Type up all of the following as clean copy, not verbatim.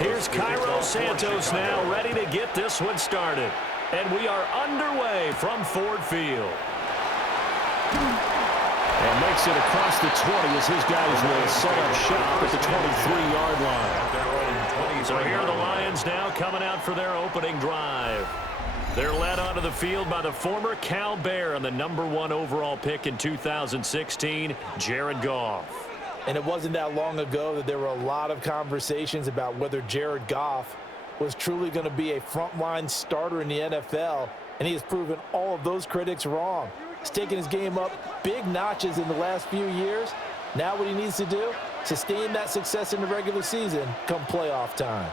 Here's Cairo Santos now ready to get this one started. And we are underway from Ford Field. And makes it across the 20 as his guys will set up shop at the 23-yard line. So here are the Lions now coming out for their opening drive. They're led onto the field by the former Cal Bear and the #1 overall pick in 2016, Jared Goff. And it wasn't that long ago that there were a lot of conversations about whether Jared Goff was truly going to be a frontline starter in the NFL, and he has proven all of those critics wrong. He's taken his game up big notches in the last few years. Now what he needs to do, sustain that success in the regular season come playoff time.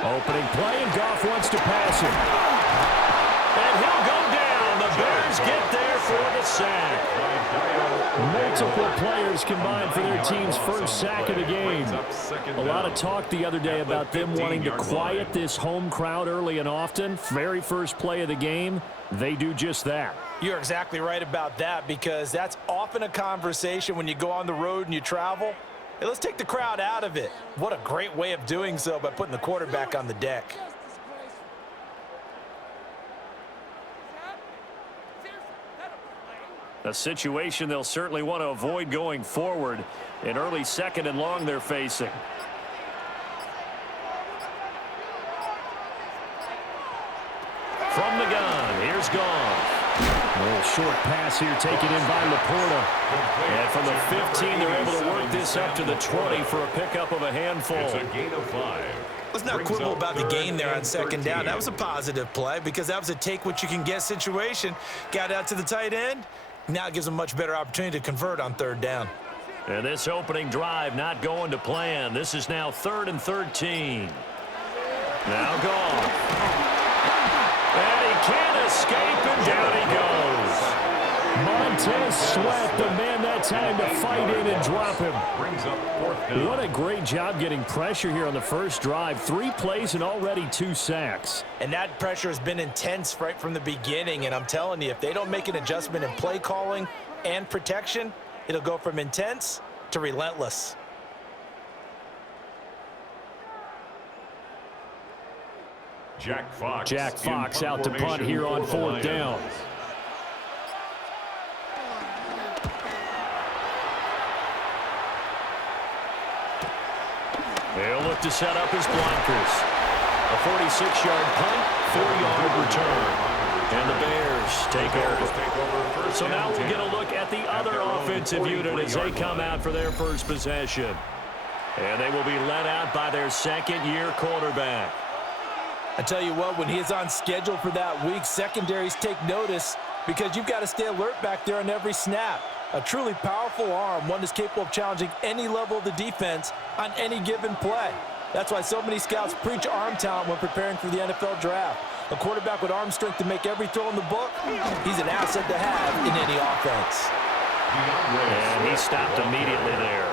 Opening play, and Goff wants to pass him. And he'll go down. The Bears get there for the sack. Multiple players combined for their team's first sack of the game. A lot of talk the other day about them wanting to quiet this home crowd early and often. Very first play of the game, they do just that. You're exactly right about that, because that's often a conversation when you go on the road and you travel. Hey, let's take the crowd out of it. What a great way of doing so by putting the quarterback on the deck. A situation they'll certainly want to avoid going forward. An early 2nd and long they're facing. From the gun, here's Goff. A little short pass here taken in by Laporta. And from the 15, they're able to work this up to the 20 for a pickup of a handful. It's a gain of 5. Let's not quibble about the gain there on 2nd down. That was a positive play because that was a take-what-you-can-get situation. Got out to the tight end. Now it gives them a much better opportunity to convert on 3rd down. And this opening drive not going to plan. This is now 3rd and 13. Now Goff. And he can't escape, and down he goes. Montez Sweat, the man that time to fight in and drop him. What a great job getting pressure here on the first drive. 3 plays and already 2 sacks. And that pressure has been intense right from the beginning. And I'm telling you, if they don't make an adjustment in play calling and protection, it'll go from intense to relentless. Jack Fox out to punt here on 4th down. They'll look to set up his blockers. A 46-yard punt, 4-yard return. And the Bears take over. So now we'll get a look at the other offensive unit as they come out for their first possession. And they will be led out by their 2nd-year quarterback. I tell you what, when he is on schedule for that week, secondaries take notice because you've got to stay alert back there on every snap. A truly powerful arm, one that's capable of challenging any level of the defense on any given play. That's why so many scouts preach arm talent when preparing for the NFL draft. A quarterback with arm strength to make every throw in the book, he's an asset to have in any offense. And he stopped immediately there.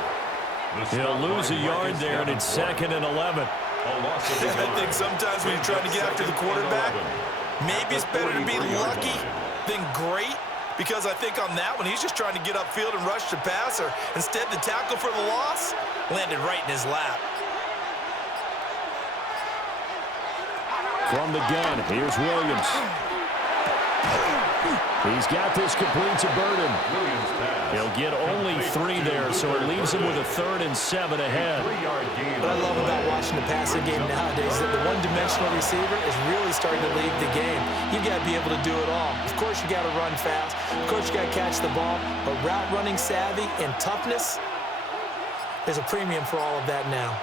He'll lose a yard there, and it's 2nd and 11. I think sometimes when you're trying to get after the quarterback, maybe it's better to be lucky than great, because I think on that one, he's just trying to get upfield and rush the passer. Instead, the tackle for the loss landed right in his lap. From the gun, here's Williams. He's got this complete to Burden. He'll get only 3 there, so it leaves him with a 3rd and 7 ahead. What I love about watching the passing game nowadays is that the one-dimensional receiver is really starting to lead the game. You've got to be able to do it all. Of course, you got to run fast. Of course, you got to catch the ball. But route running savvy and toughness, there's a premium for all of that now.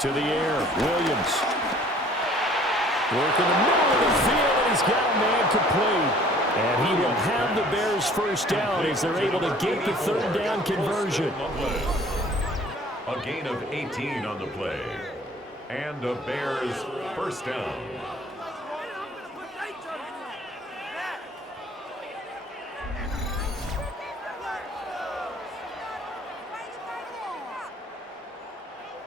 To the air, Williams. Working the middle of the field, and he's got a man complete. And he will have the Bears first down as they're able to get the 3rd down conversion. A gain of 18 on the play. And a Bears first down.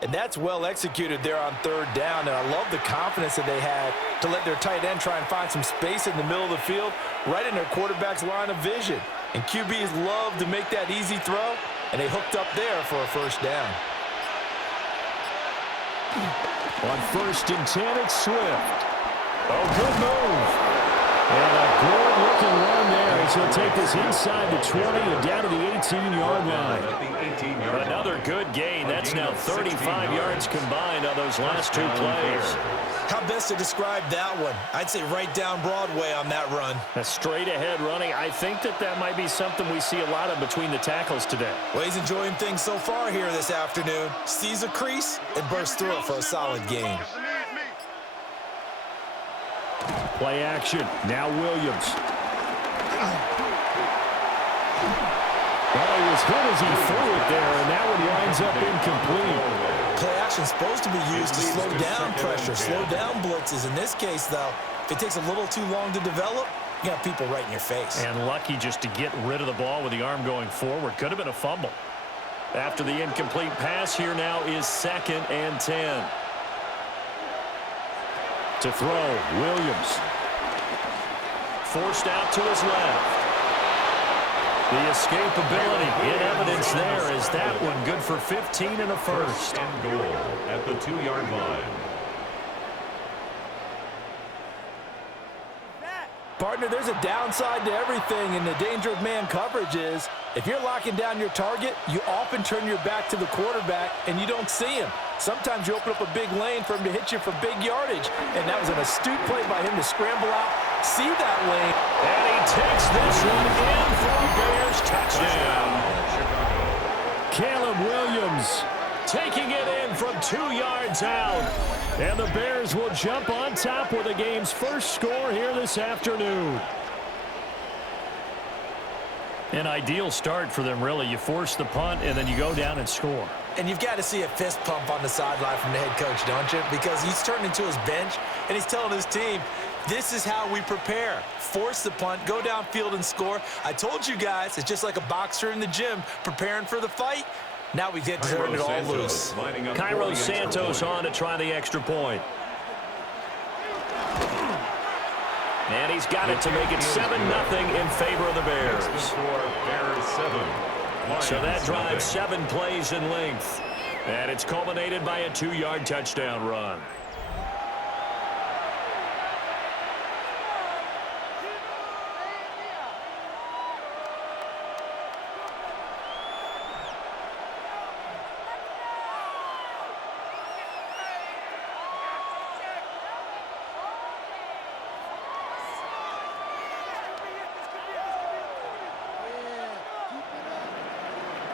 And that's well executed there on 3rd down. And I love the confidence that they had to let their tight end try and find some space in the middle of the field, right in their quarterback's line of vision. And QBs love to make that easy throw, and they hooked up there for a first down. On 1st and 10, it's Swift. Oh, good move. And a good-looking run there as he'll take this inside the 20 and down to the 18-yard line. Another good gain. That's now 35 yards combined on those last two plays. How best to describe that one? I'd say right down Broadway on that run. A straight-ahead running. I think that might be something we see a lot of between the tackles today. Well, he's enjoying things so far here this afternoon. Sees a crease and bursts through it for a solid gain. Play action. Now Williams. Well, he was hit as he threw it there, and that one winds up incomplete. Play action supposed to be used to slow down pressure, slow down blitzes. In this case, though, if it takes a little too long to develop, you got people right in your face. And lucky just to get rid of the ball with the arm going forward. Could have been a fumble. After the incomplete pass, here now is 2nd and 10. To throw, Williams. Forced out to his left. The escapability in evidence there is that one good for 15 and a first. And goal at the 2-yard line. Partner, there's a downside to everything, and the danger of man coverage is if you're locking down your target, you often turn your back to the quarterback and you don't see him. Sometimes you open up a big lane for him to hit you for big yardage, and that was an astute play by him to scramble out, see that lane. And he takes this one in for a Bears touchdown. Caleb Williams taking it in from 2 yards out. And the Bears will jump on top with the game's first score here this afternoon. An ideal start for them, really. You force the punt, and then you go down and score. And you've got to see a fist pump on the sideline from the head coach, don't you? Because he's turning to his bench, and he's telling his team, this is how we prepare. Force the punt, go downfield and score. I told you guys, it's just like a boxer in the gym preparing for the fight. Now we get to turn it all loose. Cairo Santos on to try the extra point. And he's got it to make it 7-0 in favor of the Bears. So that drive 7 plays in length. And it's culminated by a 2-yard touchdown run.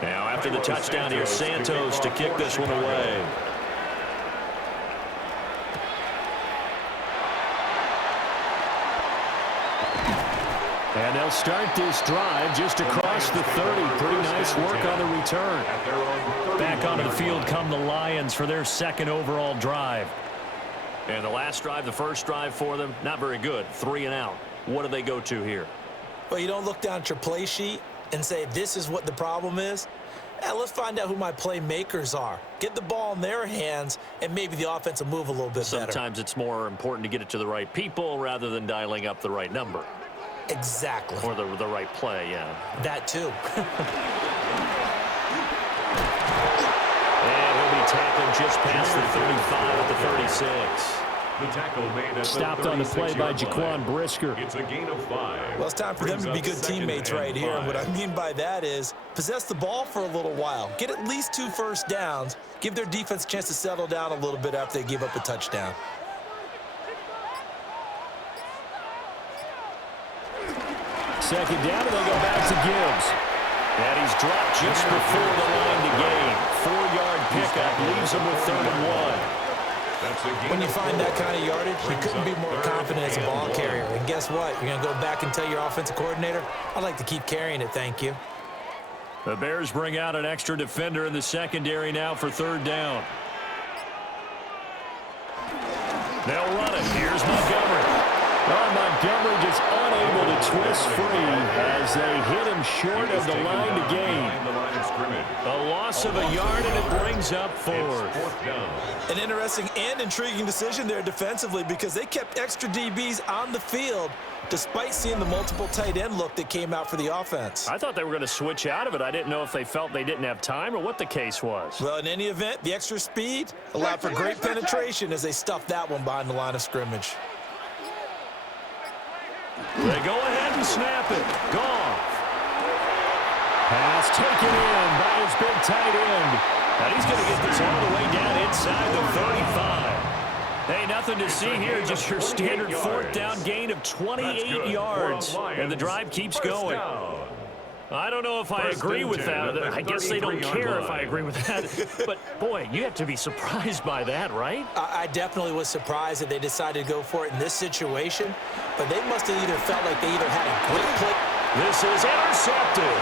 Now after the touchdown, here's Santos to kick this one away. And they'll start this drive just across the 30. Pretty nice work on the return. Back onto the field come the Lions for their 2nd overall drive. And the last drive, the first drive for them, not very good. 3 and out. What do they go to here? Well, you don't look down at your play sheet and say, this is what the problem is. Let's find out who my playmakers are. Get the ball in their hands, and maybe the offense will move a little bit better. Sometimes it's more important to get it to the right people rather than dialing up the right number. Exactly. Or the right play, yeah. That too. And he'll be tackled just past the 35 at the 36. The tackle made at Stopped on the play by Jaquan Brisker. It's a gain of 5. Well, it's time for them to be good teammates right here. And what I mean by that is possess the ball for a little while. Get at least 2 first downs. Give their defense a chance to settle down a little bit after they give up a touchdown. Second down, and they go back to Gibbs. And he's dropped just before the line to gain. 4-yard pickup leaves him with 3rd and 1. When you find that kind of yardage, you couldn't be more confident as a ball carrier. And guess what? You're going to go back and tell your offensive coordinator, I'd like to keep carrying it, thank you. The Bears bring out an extra defender in the secondary now for 3rd down. They'll run it. Here's Montgomery. Well, Montgomery just unable to twist free as they hit him short of the line to gain. A loss of a yard, and it brings up 4th. An interesting and intriguing decision there defensively because they kept extra DBs on the field despite seeing the multiple tight end look that came out for the offense. I thought they were going to switch out of it. I didn't know if they felt they didn't have time or what the case was. Well, in any event, the extra speed allowed for great penetration as they stuffed that one behind the line of scrimmage. They go ahead and snap it. Goff. Pass taken in by his big tight end. And he's going to get this all the way down inside the 35. Hey, nothing to see here. Just your standard fourth down gain of 28 yards. And the drive keeps going. I don't know if I agree with that. I guess they don't care if I agree with that. But, boy, you have to be surprised by that, right? I definitely was surprised that they decided to go for it in this situation. But they must have either felt like they either had a great play. This is intercepted.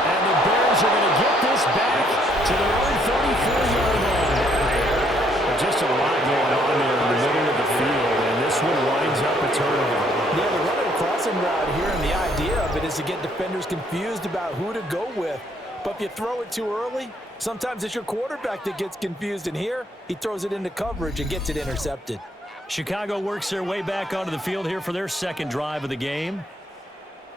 And the Bears are going to get this back to their own 34-yard line. Just a lot going on there in the middle of the field, and this one winds up a turnover. Yeah, they're running a crossing route here, and the idea of it is to get defenders confused about who to go with. But if you throw it too early, sometimes it's your quarterback that gets confused, and here he throws it into coverage and gets it intercepted. Chicago works their way back onto the field here for their second drive of the game.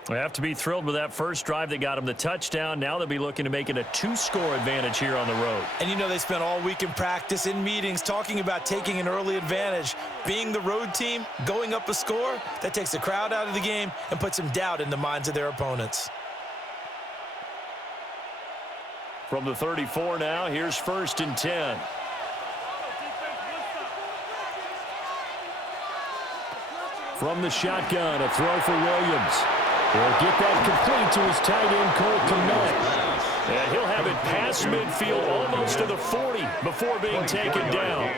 They have to be thrilled with that first drive that got them the touchdown. Now they'll be looking to make it a two-score advantage here on the road. And you know they spent all week in practice, in meetings, talking about taking an early advantage. Being the road team, going up a score, that takes the crowd out of the game and puts some doubt in the minds of their opponents. From the 34 now, here's 1st and 10. From the shotgun, a throw for Williams. He'll get that complete to his tight end, Cole Kmet. And he'll have it past midfield almost to the 40 before being taken down.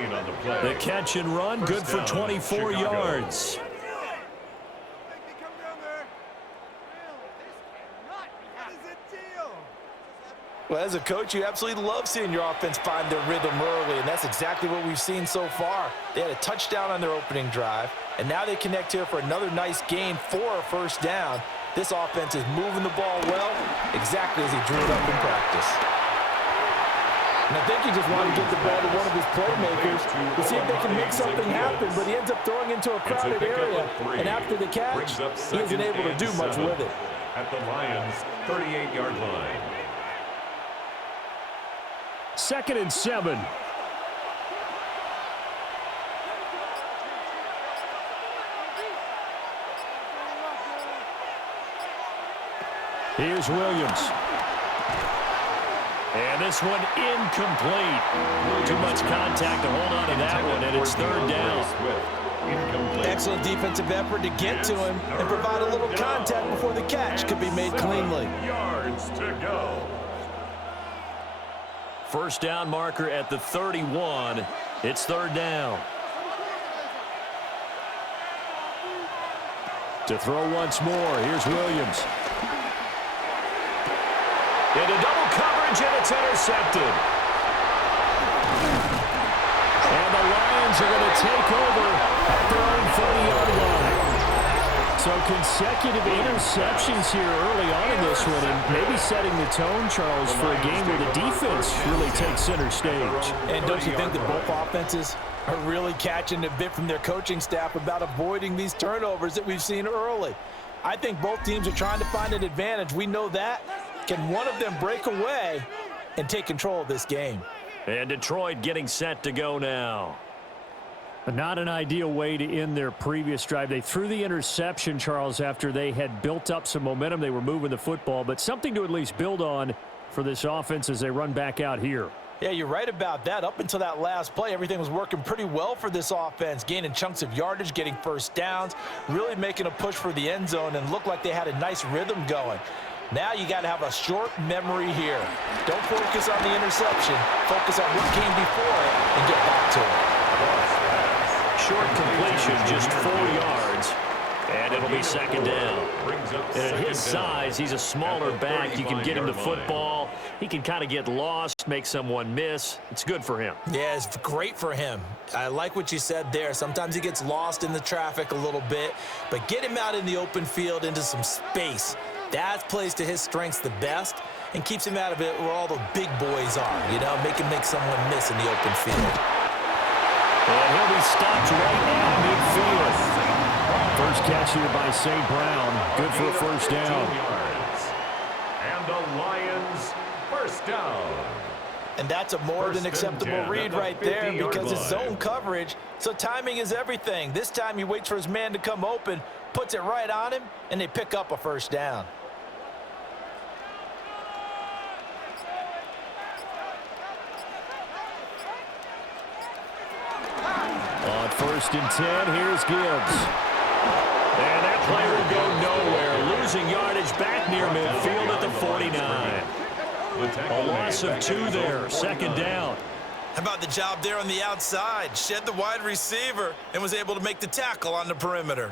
The catch and run, good for 24 yards. Well, as a coach, you absolutely love seeing your offense find their rhythm early, and that's exactly what we've seen so far. They had a touchdown on their opening drive, and now they connect here for another nice gain for a first down. This offense is moving the ball well, exactly as he drew it up in practice. And I think he just wanted to get the ball to one of his playmakers to see if they can make something happen, but he ends up throwing into a crowded area, and after the catch, he isn't able to do much with it. At the Lions' 38-yard line. 2nd and 7. Here's Williams. And this one incomplete. Too much contact to hold on to that one, and it's 3rd down. Excellent defensive effort to get to him and provide a little contact before the catch could be made cleanly. Yards to go. First down marker at the 31. It's 3rd down. To throw once more, here's Williams. Into double coverage, and it's intercepted. And the Lions are going to take over at their own 40-yard line. So consecutive interceptions here early on in this one, and maybe setting the tone, Charles, for a game where the defense really takes center stage. And don't you think that both offenses are really catching a bit from their coaching staff about avoiding these turnovers that we've seen early? I think both teams are trying to find an advantage. We know that. Can one of them break away and take control of this game? And Detroit getting set to go now. Not an ideal way to end their previous drive. They threw the interception, Charles, after they had built up some momentum. They were moving the football, but something to at least build on for this offense as they run back out here. Yeah, you're right about that. Up until that last play, everything was working pretty well for this offense, gaining chunks of yardage, getting first downs, really making a push for the end zone, and looked like they had a nice rhythm going. Now you got to have a short memory here. Don't focus on the interception. Focus on what came before it and get back to it. Short completion, just 4 yards, and it'll be 2nd down. And at his size, he's a smaller back. You can get him the football. He can kind of get lost, make someone miss. It's good for him. Yeah, it's great for him. I like what you said there. Sometimes he gets lost in the traffic a little bit, but get him out in the open field into some space. That plays to his strengths the best, and keeps him out of it where all the big boys are, you know, make someone miss in the open field. And he'll be stopped right at midfield. First catch here by St. Brown. Good for a first down. And the Lions first down. And that's a more than acceptable read right there because it's zone coverage, so timing is everything. This time he waits for his man to come open, puts it right on him, and they pick up a first down. On 1st and 10, here's Gibbs. And that play will go nowhere. Losing yardage back near midfield at the 49. A loss of 2 there, 2nd down. How about the job there on the outside? Shed the wide receiver and was able to make the tackle on the perimeter.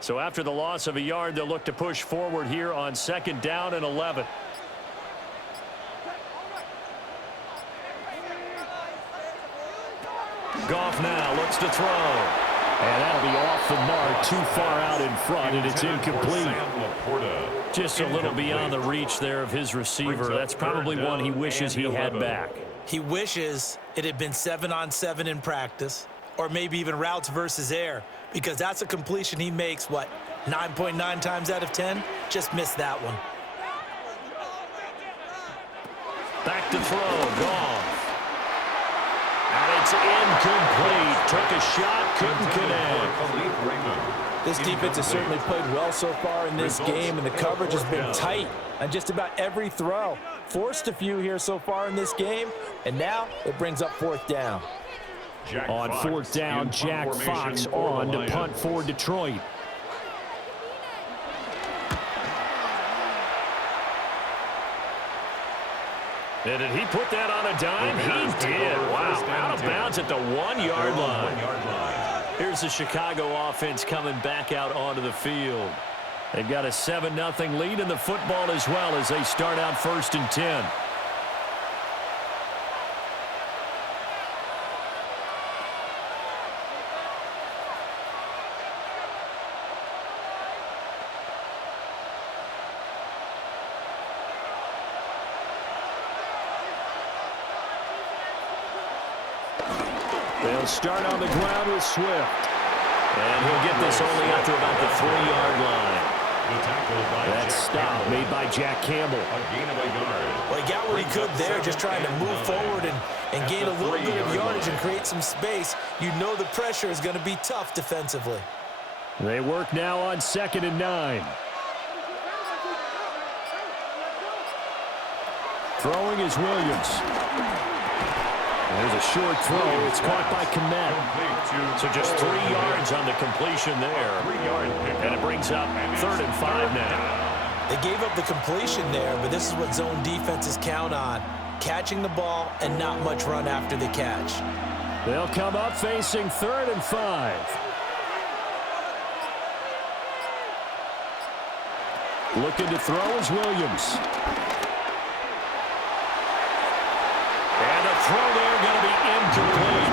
So after the loss of a yard, they'll look to push forward here on 2nd down and 11. Goff now looks to throw. And that'll be off the mark, too far out in front, and it's incomplete. Just a little beyond the reach there of his receiver. That's probably one he wishes he had back. He wishes it had been 7-on-7 in practice, or maybe even routes versus air, because that's a completion he makes, 9.9 times out of 10? Just missed that one. Back to throw, Goff. And it's incomplete. Took a shot, couldn't connect. This defense has certainly played well so far in this game, and the coverage has been tight on just about every throw. Forced a few here so far in this game, and now it brings up 4th down. On 4th down, Jack Fox on to punt for Detroit. And did he put that on a dime? He did. Wow, out of bounds at the 1-yard line. Here's the Chicago offense coming back out onto the field. They've got a 7-0 lead in the football as well as they start out 1st and 10. They'll start on the ground with Swift. And he'll get this only up to about the 3-yard line. That stop made by Jack Campbell. Well, he got what he could there, just trying to move forward and gain a little bit of yardage and create some space. You know the pressure is going to be tough defensively. They work now on 2nd and 9. Throwing is Williams. There's a short throw. It's caught by Kmet. So just 3 yards on the completion there. And it brings up 3rd and 5 now. They gave up the completion there, but this is what zone defenses count on. Catching the ball and not much run after the catch. They'll come up facing 3rd and 5. Looking to throw is Williams. And a throw there going to be incomplete.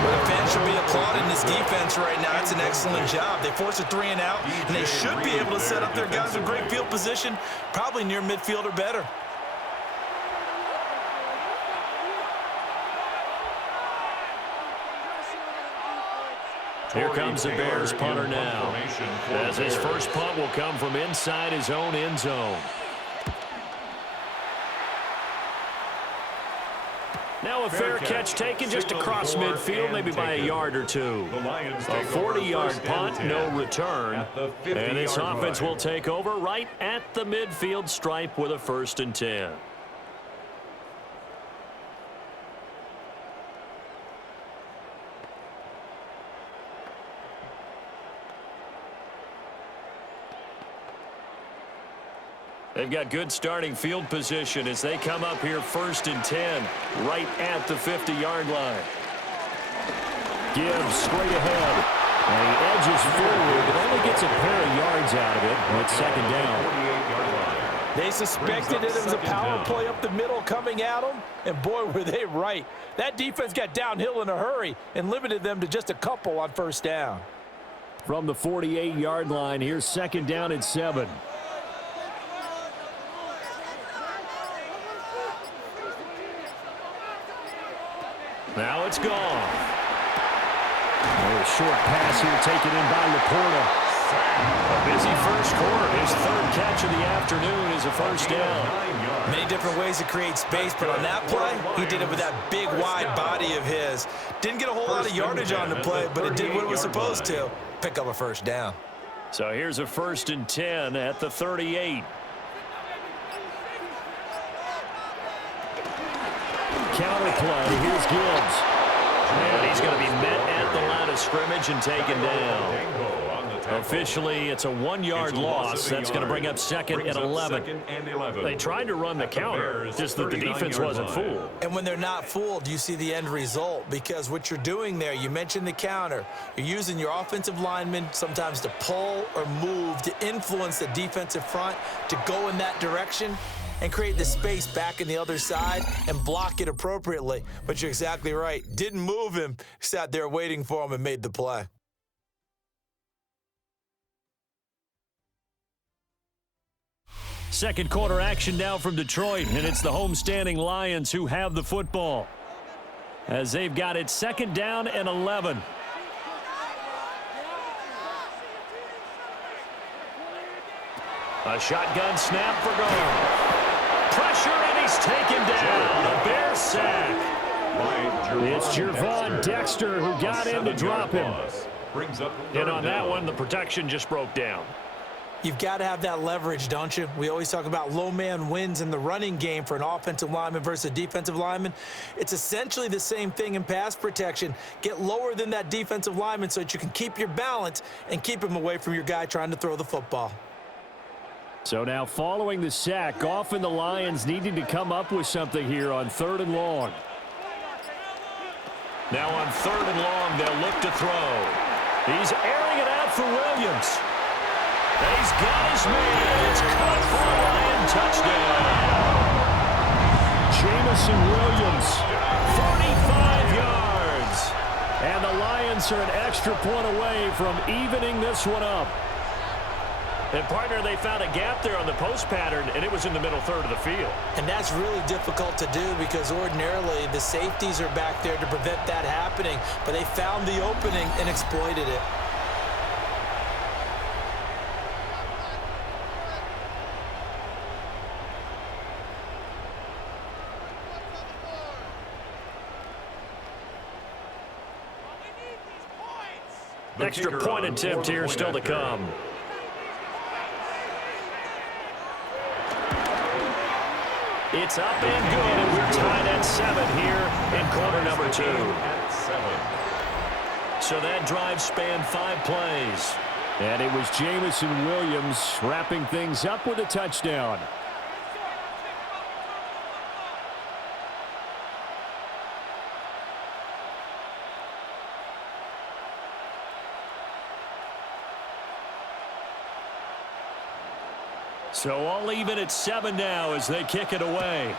Well, the fans should be applauding this defense right now. It's an excellent job. They force a 3-and-out, and they should be able to set up their guys in great field position, probably near midfield or better. Here comes the Bears punter now, as his first punt will come from inside his own end zone. Now a fair catch taken just across midfield, maybe by a yard or two. A 40-yard punt, no return. And this offense will take over right at the midfield stripe with a 1st and 10. They've got good starting field position as they come up here 1st and 10, right at the 50-yard line. Gibbs straight ahead. And he edges forward, but only gets a pair of yards out of it. And it's 2nd down. They suspected it was a power play up the middle coming at them, and boy, were they right. That defense got downhill in a hurry and limited them to just a couple on 1st down. From the 48-yard line, here's 2nd down and 7. Now it's gone. A short pass here taken in by Laporta. A busy first quarter. His third catch of the afternoon is a first down. Many different ways to create space, but on that play, he did it with that big, wide body of his. Didn't get a whole lot of yardage on the play, but it did what it was supposed to. Pick up a first down. So here's a 1st and 10 at the 38. Counter play. Here's Gibbs. And he's going to be met at the line of scrimmage and taken down. Officially, it's a 1-yard loss. That's going to bring up 2nd and 11. They tried to run the counter, just that the defense wasn't fooled. And when they're not fooled, you see the end result, because what you're doing there, you mentioned the counter. You're using your offensive linemen sometimes to pull or move to influence the defensive front to go in that direction and create the space back in the other side and block it appropriately. But you're exactly right. Didn't move him, sat there waiting for him and made the play. Second quarter action now from Detroit, and it's the homestanding Lions who have the football, as they've got it 2nd down and 11. A shotgun snap for goal. Pressure, and he's taken down. A Bears sack. It's Gervon Dexter who got in to drop him. And on that one, the protection just broke down. You've got to have that leverage, don't you? We always talk about low man wins in the running game for an offensive lineman versus a defensive lineman. It's essentially the same thing in pass protection. Get lower than that defensive lineman so that you can keep your balance and keep him away from your guy trying to throw the football. So now following the sack, Goff and the Lions needing to come up with something here on 3rd and long. Now on 3rd and long, they'll look to throw. He's airing it out for Williams. He's got his man. It's caught for a Lion touchdown. Jamison Williams, 45 yards. and the Lions are an extra point away from evening this one up. And, partner, they found a gap there on the post pattern, and it was in the middle third of the field. And that's really difficult to do because ordinarily the safeties are back there to prevent that happening. But they found the opening and exploited it. Extra point attempt here still to come. It's up and good, and we're tied at 7 here in quarter number 2. So that drive spanned 5 plays. And it was Jamison Williams wrapping things up with a touchdown. So all even at 7 now as they kick it away.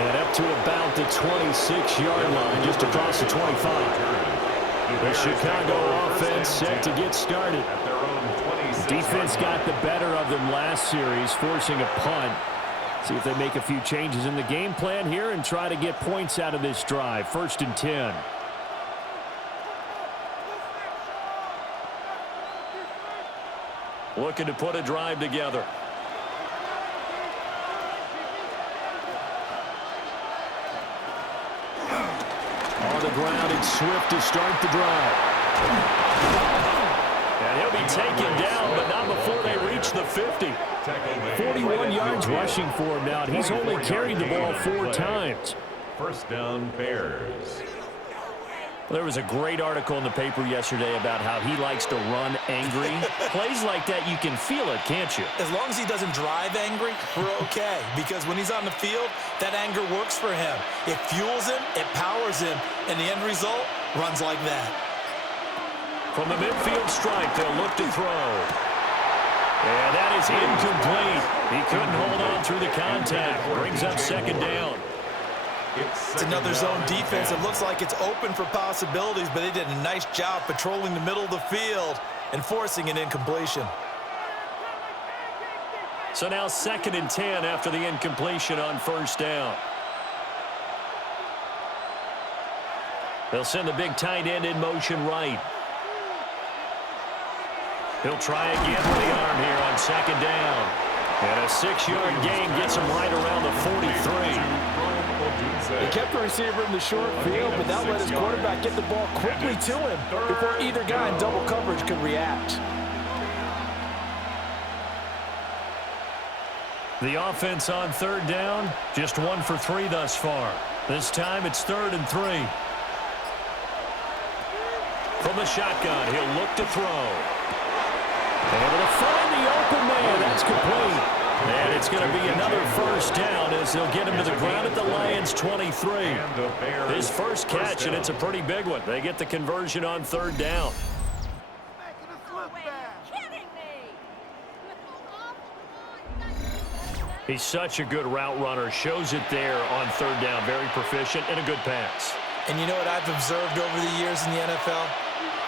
And up to about the 26-yard line, just across the 25. The Chicago offense set to get started. Defense got the better of them last series, forcing a punt. See if they make a few changes in the game plan here and try to get points out of this drive. 1st and 10. Looking to put a drive together. On the ground, it's Swift to start the drive. And he'll be taken down, but not before they reach the 50. 41 yards rushing for him now, and he's only carried the ball 4 times. First down, Bears. There was a great article in the paper yesterday about how he likes to run angry. Plays like that, you can feel it, can't you? As long as he doesn't drive angry, we're okay. Because when he's on the field, that anger works for him. It fuels him, it powers him, and the end result runs like that. From the midfield stripe, they'll look to throw. And that is incomplete. He couldn't hold on through the contact. Brings up 2nd down. It's another zone defense. It looks like it's open for possibilities, but they did a nice job patrolling the middle of the field and forcing an incompletion. So now 2nd and 10 after the incompletion on first down. They'll send the big tight end in motion right. He'll try again with the arm here on 2nd down. And a 6-yard gain gets him right around the 43. He kept the receiver in the short field, but that let his quarterback get the ball quickly to him before either guy in double coverage could react. The offense on 3rd down, just 1 for 3 thus far. This time it's 3rd and 3. From the shotgun, he'll look to throw. Able to find the open man. That's complete. And it's going to be another first down as they'll get him to the ground at the Lions' 23. His first catch, and it's a pretty big one. They get the conversion on 3rd down. He's such a good route runner. Shows it there on 3rd down. Very proficient and a good pass. And you know what I've observed over the years in the NFL?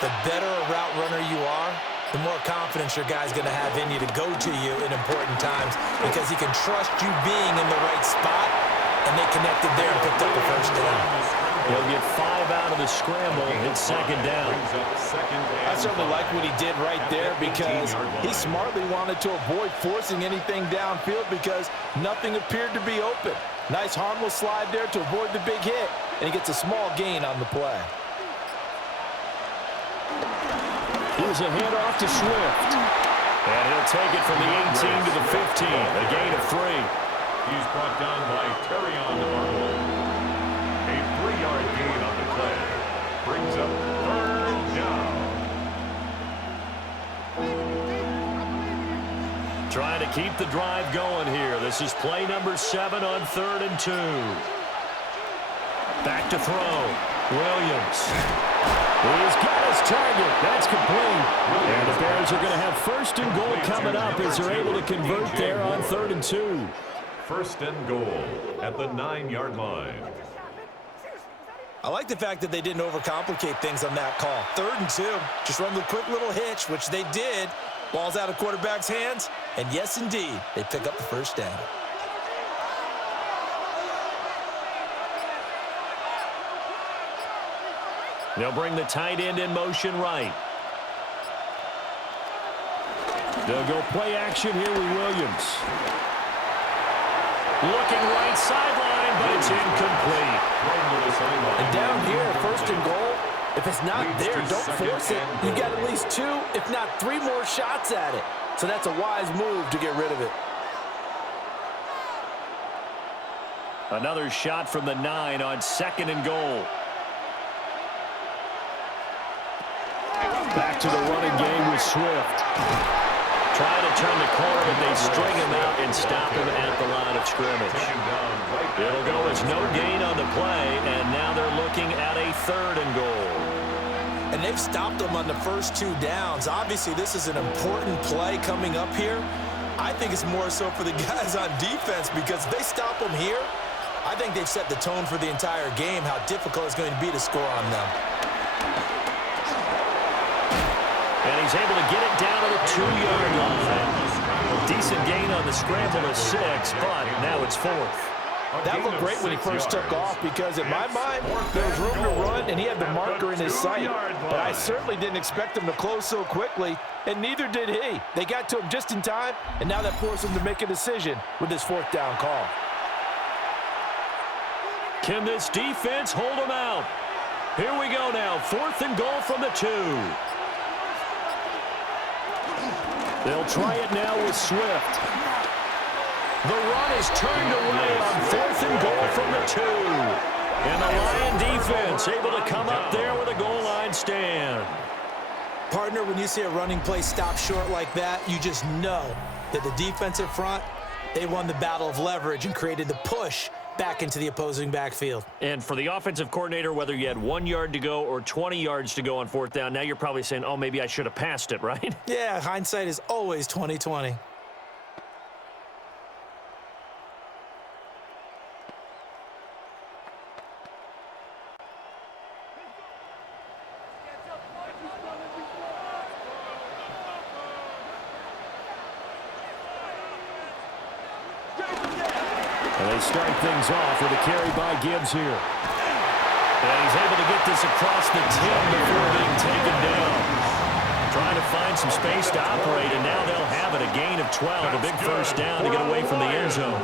The better a route runner you are, the more confidence your guy's going to have in you to go to you in important times because he can trust you being in the right spot, and they connected there and picked up the first down. He'll get 5 out of the scramble. It's 2nd down. I certainly like what he did right there because he smartly wanted to avoid forcing anything downfield because nothing appeared to be open. Nice harmless slide there to avoid the big hit, and he gets a small gain on the play. Here's a handoff to Swift. And he'll take it from the 18 to the 15, a gain of 3. He's brought down by Terrion Arnold. A 3-yard gain on the play. Brings up 3rd down. Trying to keep the drive going here. This is play number 7 on 3rd and 2. Back to throw. Williams. He's got his target. That's complete. And the Bears are going to have 1st and goal coming up as they're able to convert there on 3rd and 2. 1st and goal at the 9-yard line. I like the fact that they didn't overcomplicate things on that call. 3rd and 2. Just run the quick little hitch, which they did. Ball's out of quarterback's hands. And yes, indeed, they pick up the first down. They'll bring the tight end in motion right. They'll go play action here with Williams. Looking right sideline, but it's incomplete. And down here, 1st and goal, if it's not there, don't force it. You've got at least 2, if not 3 more shots at it. So that's a wise move to get rid of it. Another shot from the 9 on 2nd and goal. Back to the running game with Swift. Trying to turn the corner, but they string him out and stop him at the line of scrimmage. It'll go as no gain on the play, and now they're looking at a 3rd and goal. And they've stopped them on the first 2 downs. Obviously, this is an important play coming up here. I think it's more so for the guys on defense because if they stop them here, I think they've set the tone for the entire game, how difficult it's going to be to score on them. And he's able to get it down to the 2-yard line. Decent gain on the scramble of 6, but now it's 4th. That looked great when he first took off because in my mind, there was room to run and he had the marker in his sight. But I certainly didn't expect him to close so quickly, and neither did he. They got to him just in time, and now that forced him to make a decision with his 4th down call. Can this defense hold him out? Here we go now, 4th and goal from the 2. They'll try it now with Swift. The run is turned away on 4th and goal from the 2. And the Lion defense able to come up there with a goal line stand. Partner, when you see a running play stop short like that, you just know that the defensive front, they won the battle of leverage and created the push back into the opposing backfield. And for the offensive coordinator, whether you had 1 yard to go or 20 yards to go on 4th down, now you're probably saying, oh, maybe I should have passed it, right? Yeah, hindsight is always 20/20. And they start things off with a carry by Gibbs here. And he's able to get this across the 10 before being taken down. Trying to find some space to operate, and now they'll have it. A gain of 12, a big first down to get away from the end zone.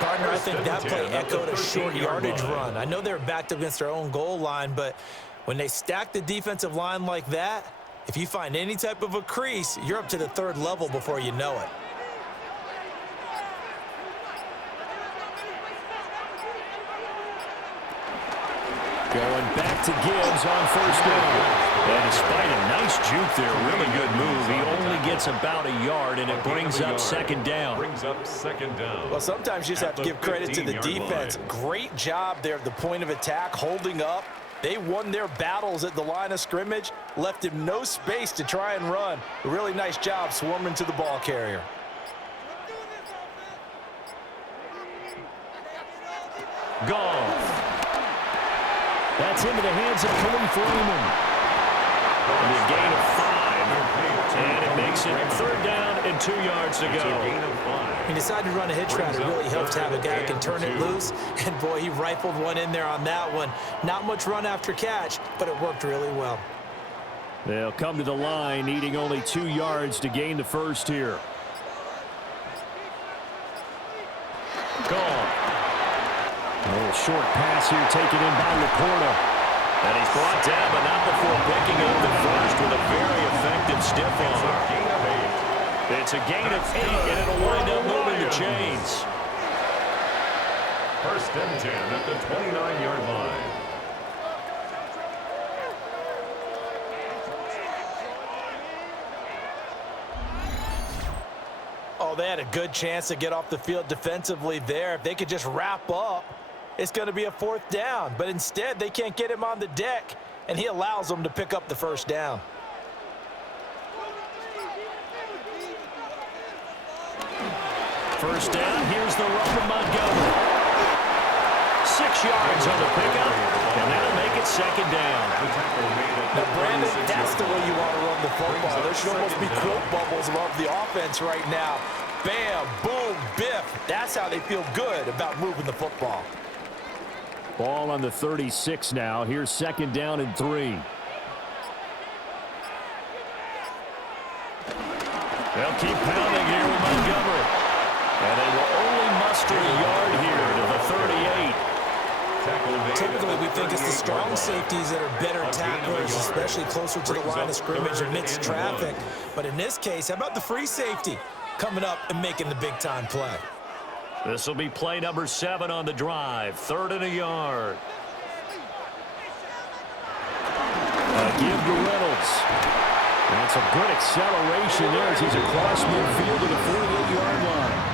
Partner, I think that play echoed a short yardage run. I know they were backed up against their own goal line, but when they stack the defensive line like that, if you find any type of a crease, you're up to the third level before you know it. Going back to Gibbs on first down. And despite a nice juke there, really good move, he only gets about a yard, and it brings up second down. Well, sometimes you just have to give credit to the defense. Great job there at the point of attack, holding up. They won their battles at the line of scrimmage, left him no space to try and run. A really nice job swarming to the ball carrier. Goff. That's into the hands of Khalif Raymond. And a gain of 5. And it makes it third down and 2 yards to go. He decided to run a hitch route. It really helps to have a guy who can turn it loose. And, boy, he rifled one in there on that one. Not much run after catch, but it worked really well. They'll come to the line, needing only 2 yards to gain the first here. Gone. A little short pass here taken in by Laporta. And he's brought down, but not before picking up the first with a very effective stiff arm. It's a gain of 8, and it'll wind up moving the chains. First and 10 at the 29-yard line. Oh, they had a good chance to get off the field defensively there. If they could just wrap up, it's going to be a fourth down. But instead, they can't get him on the deck, and he allows them to pick up the first down. First down, here's the run from Montgomery. 6 yards on the pickup, and that'll make it second down. Now, Brandon, that's the way you want to run the football. There should almost be quote bubbles above the offense right now. Bam, boom, biff. That's how they feel good about moving the football. Ball on the 36 now. Here's second down and 3. They'll keep pounding here with Montgomery. And they will only muster a yard here to the 38. Typically, we think it's the strong safeties that are better tacklers, especially closer to the line of scrimmage amidst traffic. But in this case, how about the free safety coming up and making the big-time play? This will be play number 7 on the drive. 3rd and a yard. Give to Reynolds. That's a good acceleration there as he's across midfield to the 48-yard line.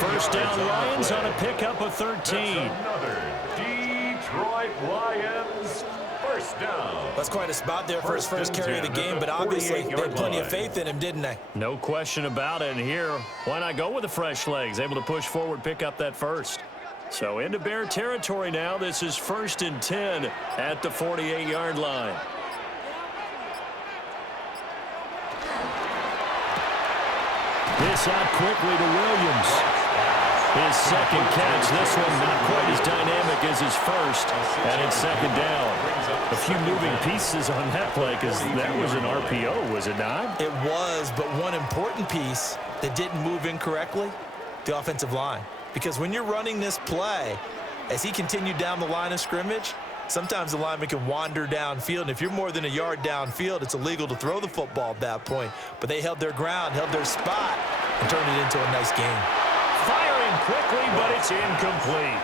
First down, Lions on a pickup of 13. Another Detroit Lions first down. That's quite a spot there for his first carry of the game, but obviously they had plenty of faith in him, didn't they? No question about it. And here, why not go with the fresh legs? Able to push forward, pick up that first. So into Bear territory now. This is 1st and 10 at the 48-yard line. This out quickly to Williams. His second catch. This one not quite as dynamic as his first. And it's second down. A few moving pieces on that play because that was an RPO, was it not? It was, but one important piece that didn't move incorrectly, the offensive line. Because when you're running this play, as he continued down the line of scrimmage, sometimes the lineman can wander downfield, and if you're more than a yard downfield, it's illegal to throw the football at that point. But they held their ground, held their spot, and turned it into a nice game. Firing quickly, but it's incomplete.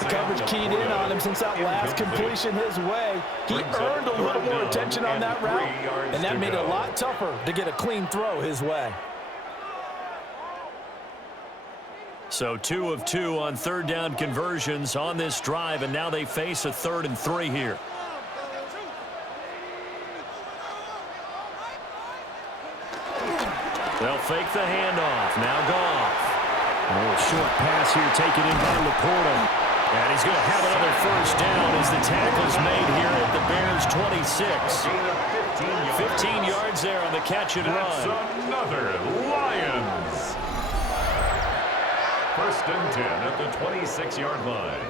The coverage keyed in on him since that last completion his way. He earned a little more attention on that route, and that made it a lot tougher to get a clean throw his way. So 2 of 2 on third down conversions on this drive, and now they face a 3rd and 3 here. They'll fake the handoff. Now Goff. A little short pass here taken in by Laporta. And he's going to have another first down as the tackle is made here at the Bears' 26. 15 yards there on the catch and run. That's another Lions First and 10 at the 26-yard line.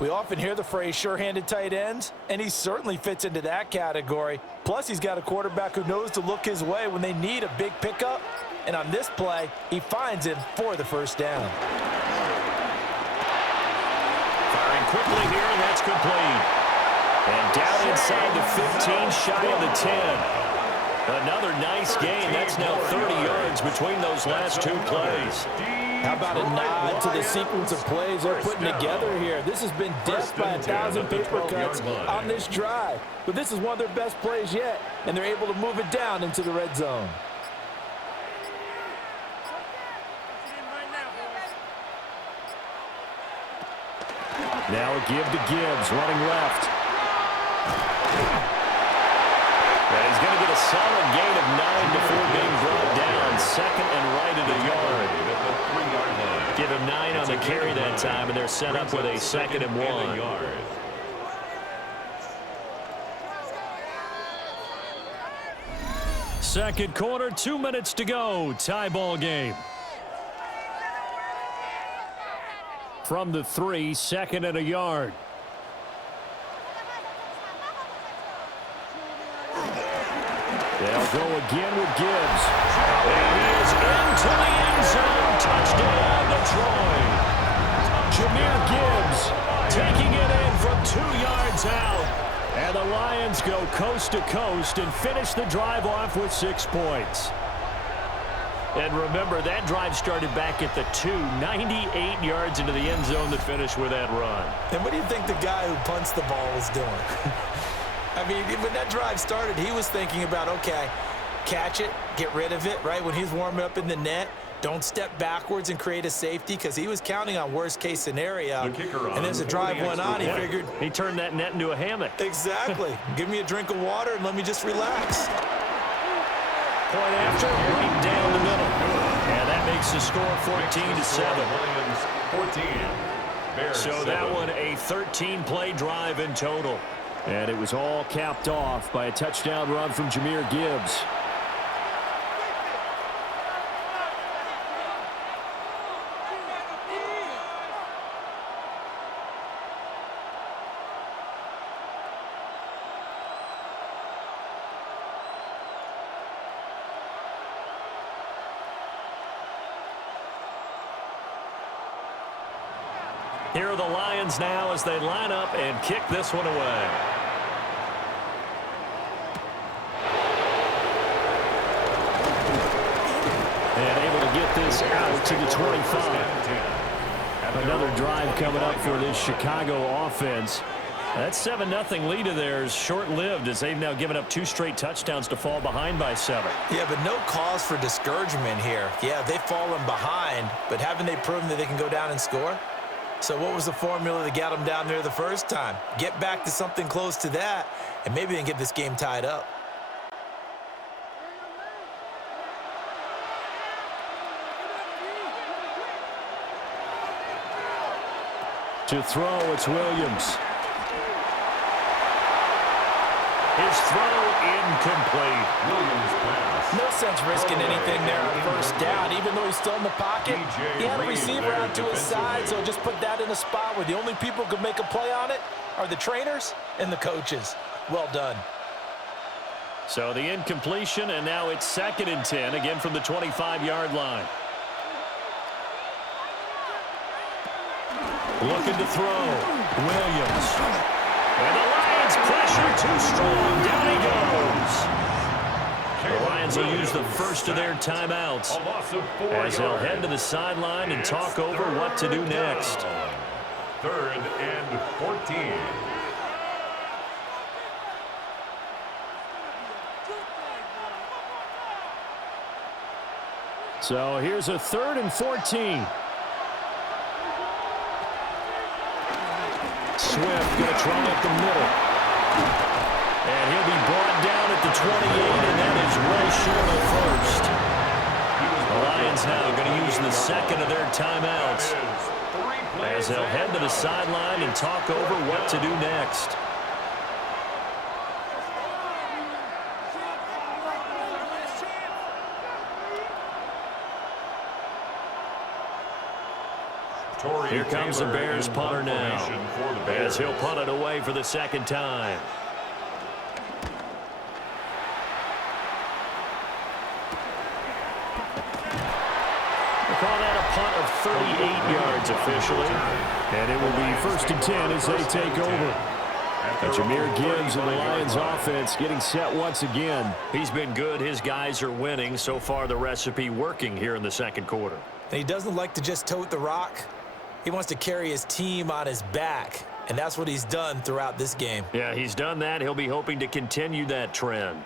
We often hear the phrase sure-handed tight ends, and he certainly fits into that category. Plus, he's got a quarterback who knows to look his way when they need a big pickup. And on this play, he finds him for the first down. Firing quickly here, and that's complete. And down inside the 15, shy of the 10. Another nice gain. That's now 30 yards between those last two plays. How about a nod to the sequence of plays they're putting together here? This has been death by 1,000 paper cuts on this drive. But this is one of their best plays yet, and they're able to move it down into the red zone. Now a give to Gibbs, running left. And he's going to get a solid gain of 9 before being brought down. Second and right at a yard. Give him 9 on the carry that time, and they're set up with a 2nd and 1. Second quarter, 2 minutes to go. Tie ball game. From the 3, 2nd and a yard. They'll go again with Gibbs. And he is into the end zone. Touchdown, Detroit. Jahmyr Gibbs taking it in from 2 yards out. And the Lions go coast to coast and finish the drive off with 6 points. And remember, that drive started back at the 2, 98 yards into the end zone to finish with that run. And what do you think the guy who punts the ball was doing? I mean, when that drive started, he was thinking about, okay, catch it, get rid of it, right? When he's warming up in the net, don't step backwards and create a safety, because he was counting on worst-case scenario. And as the drive went on, he figured... He turned that net into a hammock. Exactly. Give me a drink of water and let me just relax. Point after, right down the middle. And that makes the score 14-7. So that one, a 13-play drive in total. And it was all capped off by a touchdown run from Jahmyr Gibbs. Here are the Lions now as they line up and kick this one away. And able to get this out to the 25. Another drive coming up for this Chicago offense. That 7-0 lead of theirs short-lived as they've now given up 2 straight touchdowns to fall behind by 7. Yeah, but no cause for discouragement here. Yeah, they've fallen behind, but haven't they proven that they can go down and score? So what was the formula that got them down there the first time? Get back to something close to that, and maybe they can get this game tied up. To throw, it's Williams. His throw incomplete. Williams pass. No sense risking anything there on first down, even though he's still in the pocket. He had a receiver out to his side, so just put that in a spot where the only people who could make a play on it are the trainers and the coaches. Well done. So the incompletion, and now it's 2nd and 10, again from the 25-yard line. Looking to throw. Williams. And the Lions pressure too strong. Down he goes. The Lions will use the first of their timeouts as they'll head to the sideline and talk over what to do next. 3rd and 14. So here's a 3rd and 14. Swift going to try up the middle. And he'll be brought down at the 28, and that is well short of first. The Lions now going to use the 2nd of their timeouts as they'll head to the sideline and talk over what to do next. Here comes the Bears punter now, as he'll punt it away for the second time. We'll call that a punt of 38 yards officially. And it will be 1st and 10 as they take over. And Jahmyr Gibbs and the Lions offense getting set once again. He's been good. His guys are winning. So far, the recipe working here in the second quarter. And he doesn't like to just tote the rock. He wants to carry his team on his back, and that's what he's done throughout this game. Yeah, he's done that. He'll be hoping to continue that trend.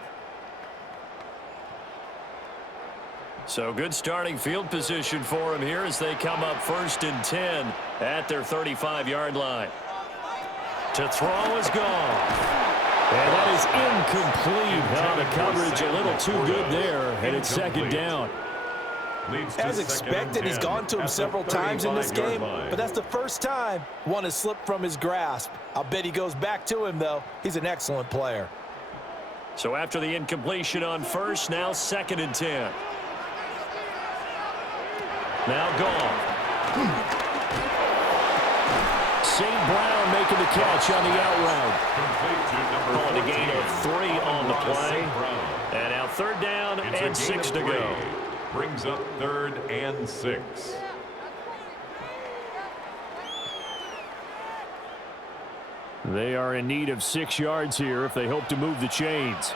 So good starting field position for him here as they come up 1st and 10 at their 35-yard line. To throw is gone. And that is incomplete. Now the coverage a little too good there, and it's 2nd down. As expected, he's gone to him several times in this game, but that's the first time one has slipped from his grasp. I'll bet he goes back to him, though. He's an excellent player. So after the incompletion on 1st, now 2nd and 10. Now gone. St. Brown making the catch on the out route. Calling a gain of 3 on the play. And now 3rd down and 6 to go. Brings up 3rd and 6. They are in need of 6 yards here if they hope to move the chains.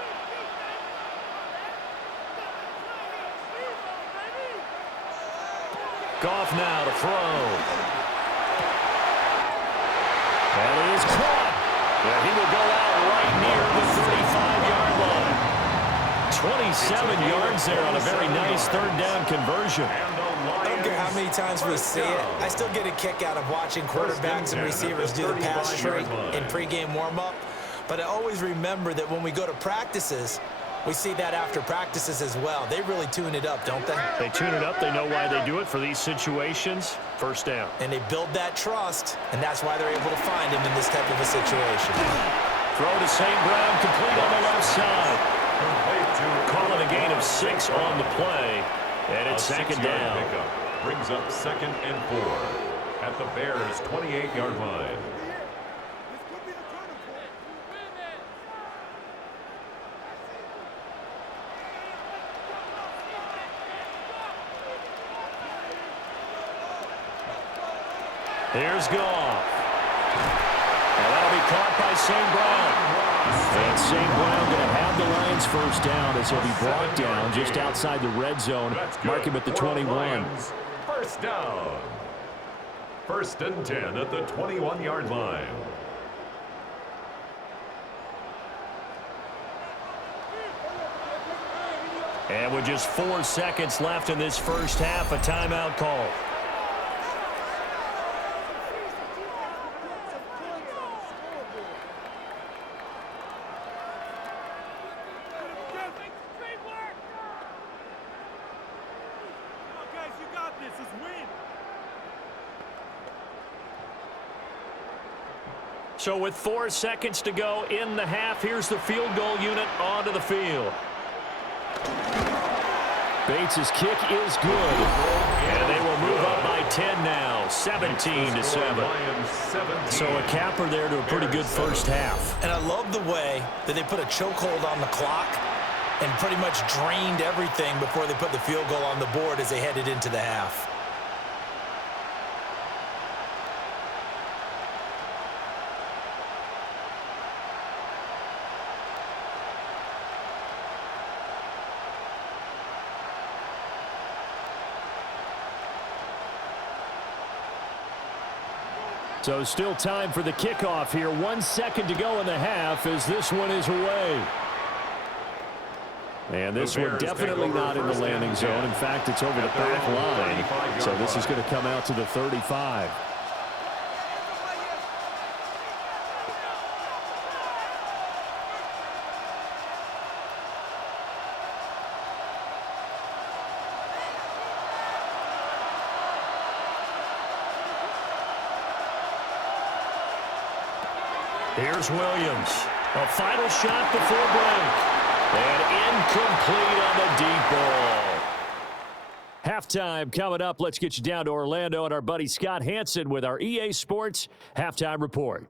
Goff now to throw. And it is caught. And he will go out right near the 35-yard line. 27 yards there on a very nice 3rd down conversion. I don't care how many times we see it. I still get a kick out of watching quarterbacks and receivers do the pass tree in pregame warm-up. But I always remember that when we go to practices, we see that after practices as well. They really tune it up, don't they? They tune it up. They know why they do it for these situations. 1st down. And they build that trust, and that's why they're able to find him in this type of a situation. Throw to St. Brown, complete on the left side. Calling a gain of 6 on the play. And it's 2nd down. Brings up 2nd and 4 at the Bears' 28-yard line. Here's Goff. And that'll be caught by St. Brown. And St. Brown going to have the Lions 1st down as he'll be brought down just outside the red zone. Mark him at the 21. 1st down. 1st and 10 at the 21-yard line. And with just 4 seconds left in this first half, a timeout call. So with 4 seconds to go in the half, here's the field goal unit onto the field. Bates' kick is good. And they will move up by 10 now, 17-7. So a capper there to a pretty good first half. And I love the way that they put a chokehold on the clock and pretty much drained everything before they put the field goal on the board as they headed into the half. So still time for the kickoff here. 1 second to go in the half as this one is away. And this one definitely not in the landing zone. In fact, it's over the back line. So this is going to come out to the 35. Here's Williams. A final shot before break. And incomplete on the deep ball. Halftime coming up. Let's get you down to Orlando and our buddy Scott Hansen with our EA Sports Halftime Report.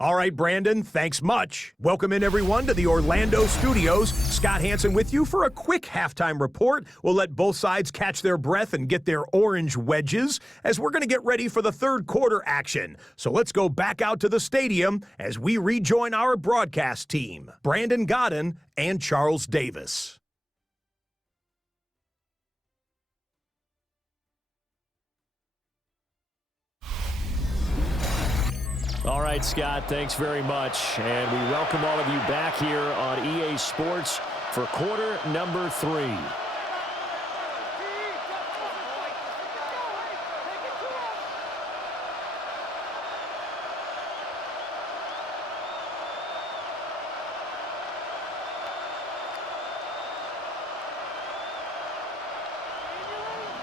All right, Brandon, thanks much. Welcome in, everyone, to the Orlando studios. Scott Hansen with you for a quick halftime report. We'll let both sides catch their breath and get their orange wedges as we're going to get ready for the third quarter action. So let's go back out to the stadium as we rejoin our broadcast team, Brandon Godden and Charles Davis. All right, Scott, thanks very much. And we welcome all of you back here on EA Sports for quarter number 3.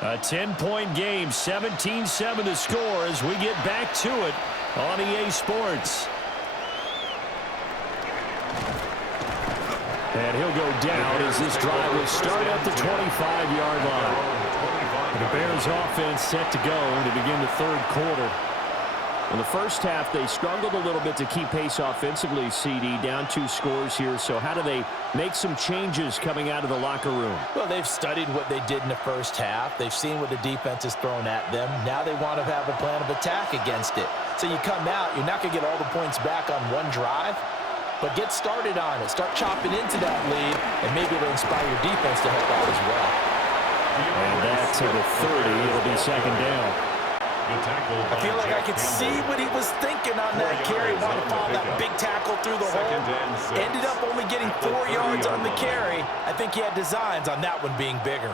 A 10-point game, 17-7 to score as we get back to it on EA Sports. And he'll go down as this drive will start at the 25-yard line. The Bears offense set to go to begin the third quarter. In the first half, they struggled a little bit to keep pace offensively, CD, down 2 scores here. So how do they make some changes coming out of the locker room? Well, they've studied what they did in the first half. They've seen what the defense has thrown at them. Now they want to have a plan of attack against it. So you come out, you're not going to get all the points back on one drive, but get started on it. Start chopping into that lead, and maybe it'll inspire your defense to help out as well. And that's to the 30. It'll be second down. I feel like I could see what he was thinking on that carry. Wanted to follow that big tackle through the hole. Ended up only getting 4 yards on the carry. I think he had designs on that one being bigger.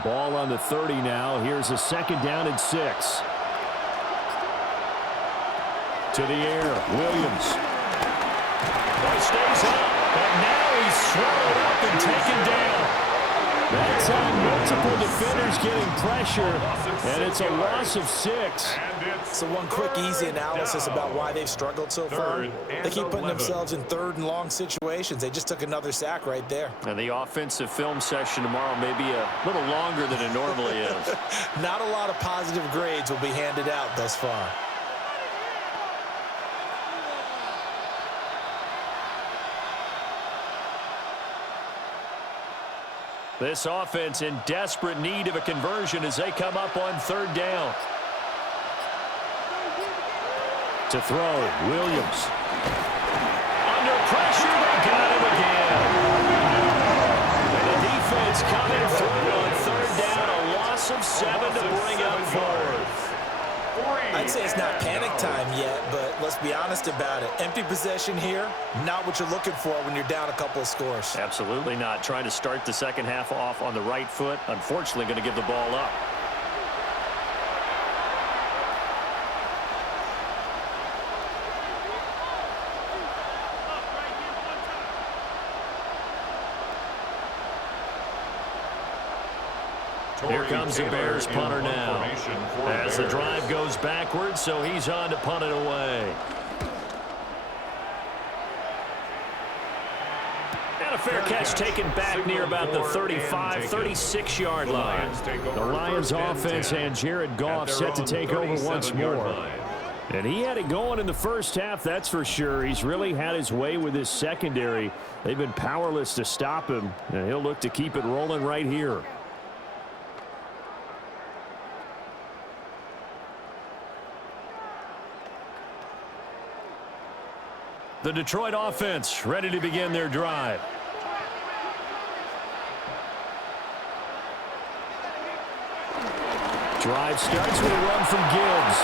Ball on the 30 now. Here's a second down and 6. To the air, Williams. Stays up, but now he's swallowed up and taken down. That time, multiple defenders getting pressure, and it's a loss of 6. So one quick, easy analysis about why they've struggled so far. They keep putting themselves in third and long situations. They just took another sack right there. And the offensive film session tomorrow may be a little longer than it normally is. Not a lot of positive grades will be handed out thus far. This offense in desperate need of a conversion as they come up on third down. To throw, Williams. Under pressure, they got him again. And the defense coming through on third down, a loss of 7 to bring up fourth. I'd say it's not panic time yet, but let's be honest about it. Empty possession here, not what you're looking for when you're down a couple of scores. Absolutely not. Trying to start the second half off on the right foot. Unfortunately, going to give the ball up. Here comes the Bears punter now. As the drive goes backwards, so he's on to punt it away. And a fair catch taken back near about the 35, 36-yard line. The Lions offense and Jared Goff set to take over once more. And he had it going in the first half, that's for sure. He's really had his way with his secondary. They've been powerless to stop him, and he'll look to keep it rolling right here. The Detroit offense ready to begin their drive. Drive starts with a run from Gibbs.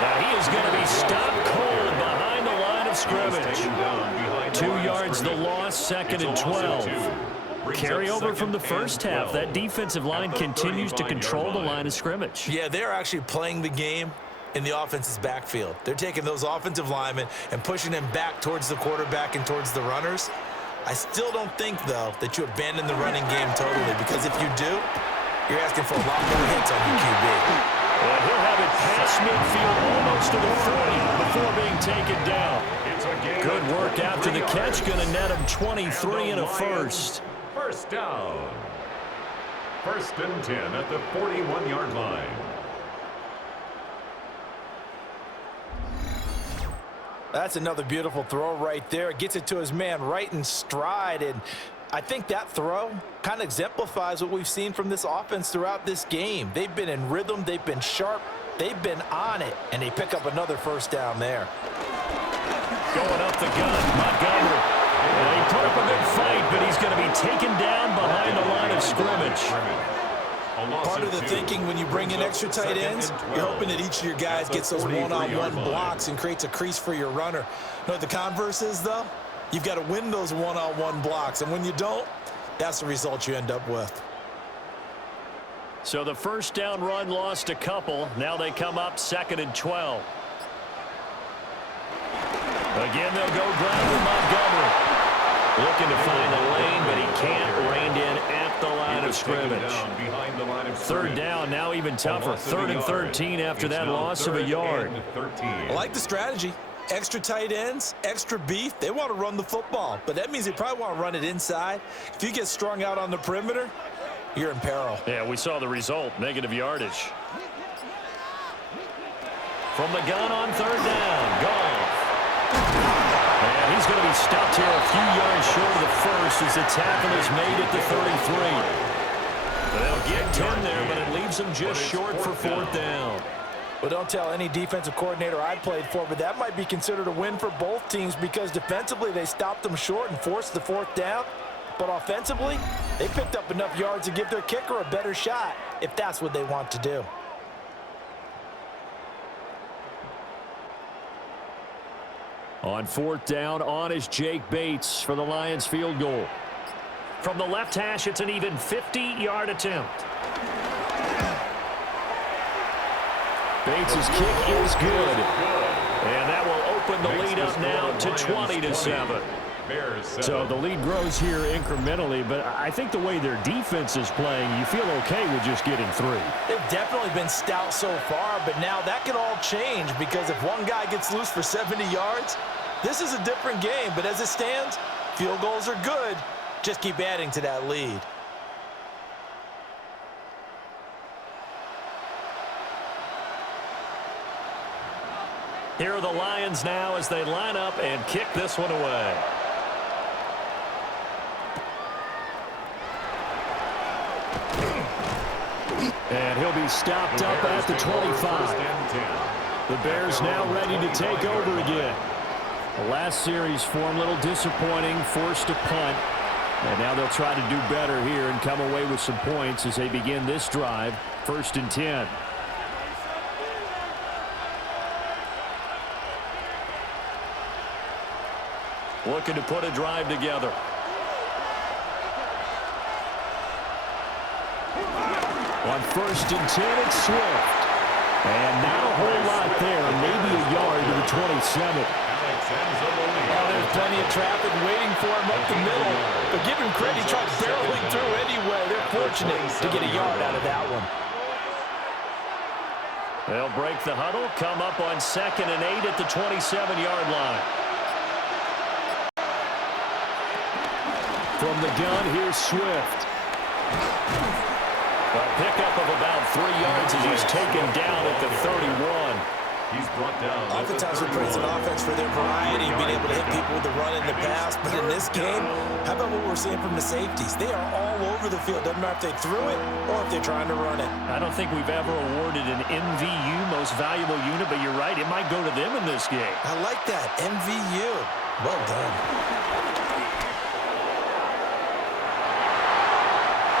Now he is going to be stopped cold behind the line of scrimmage. 2 yards the loss, second and 12. Carry over from the first half. That defensive line continues to control the line of scrimmage. Yeah, they're actually playing the game in the offense's backfield. They're taking those offensive linemen and pushing them back towards the quarterback and towards the runners. I still don't think, though, that you abandon the running game totally, because if you do, you're asking for a lot more hits on your QB. And he'll have it past midfield almost to the 40 before being taken mark after the catch, going to net him 23 and a first. First down. 1st and 10 at the 41-yard line. That's another beautiful throw right there. Gets it to his man right in stride. And I think that throw kind of exemplifies what we've seen from this offense throughout this game. They've been in rhythm. They've been sharp. They've been on it. And they pick up another first down there. Going up the gun, Montgomery. And he put up a good fight, but he's going to be taken down behind the line of scrimmage. Part of the thinking when you bring in extra tight ends, you're hoping that each of your guys gets those one-on-one blocks and creates a crease for your runner. You know what the converse is, though? You've got to win those one-on-one blocks, and when you don't, that's the result you end up with. So the first down run lost a couple. Now they come up 2nd and 12. Again, they'll go ground with Montgomery. Looking to find a lane, but he can't. Reined in at the line of scrimmage. 3rd down, now even tougher. 3rd and 13 after that loss of a yard. I like the strategy. Extra tight ends, extra beef. They want to run the football, but that means they probably want to run it inside. If you get strung out on the perimeter, you're in peril. Yeah, we saw the result. Negative yardage. From the gun on 3rd down. Goff. And he's going to be stopped here a few yards short of the first as the tackle is made at the 33. They'll get 10 there, but it leaves them just short for 4th down. Well, don't tell any defensive coordinator I played for, but that might be considered a win for both teams because defensively they stopped them short and forced the 4th down. But offensively, they picked up enough yards to give their kicker a better shot if that's what they want to do. On 4th down, on is Jake Bates for the Lions field goal. From the left hash, it's an even 50-yard attempt. Bates' kick is good. And that will open the lead up now to 20-7. So the lead grows here incrementally, but I think the way their defense is playing, you feel okay with just getting 3. They've definitely been stout so far, but now that can all change because if one guy gets loose for 70 yards, this is a different game. But as it stands, field goals are good. Just keep adding to that lead. Here are the Lions now as they line up and kick this one away. And he'll be stopped up at the 25. The Bears now ready to take over again. The last series for them, a little disappointing, forced a punt. And now they'll try to do better here and come away with some points as they begin this drive. 1st and 10. Looking to put a drive together. On 1st and 10, it's Swift. And not a whole lot there, maybe a yard to the 27. Oh, there's plenty of traffic waiting for him up the middle. But give him credit, he tried barreling through anyway. They're fortunate to get a yard out of that one. They'll break the huddle, come up on 2nd and 8 at the 27-yard line. From the gun, here's Swift. A pickup of about 3 yards as he's taken down at the 31. He's brought down. Oftentimes we praise an offense for their variety, being able to hit people with the run in the pass. But in this game, how about what we're seeing from the safeties? They are all over the field. Doesn't matter if they threw it or if they're trying to run it. I don't think we've ever awarded an MVU, most valuable unit, but you're right, it might go to them in this game. I like that, MVU. Well done.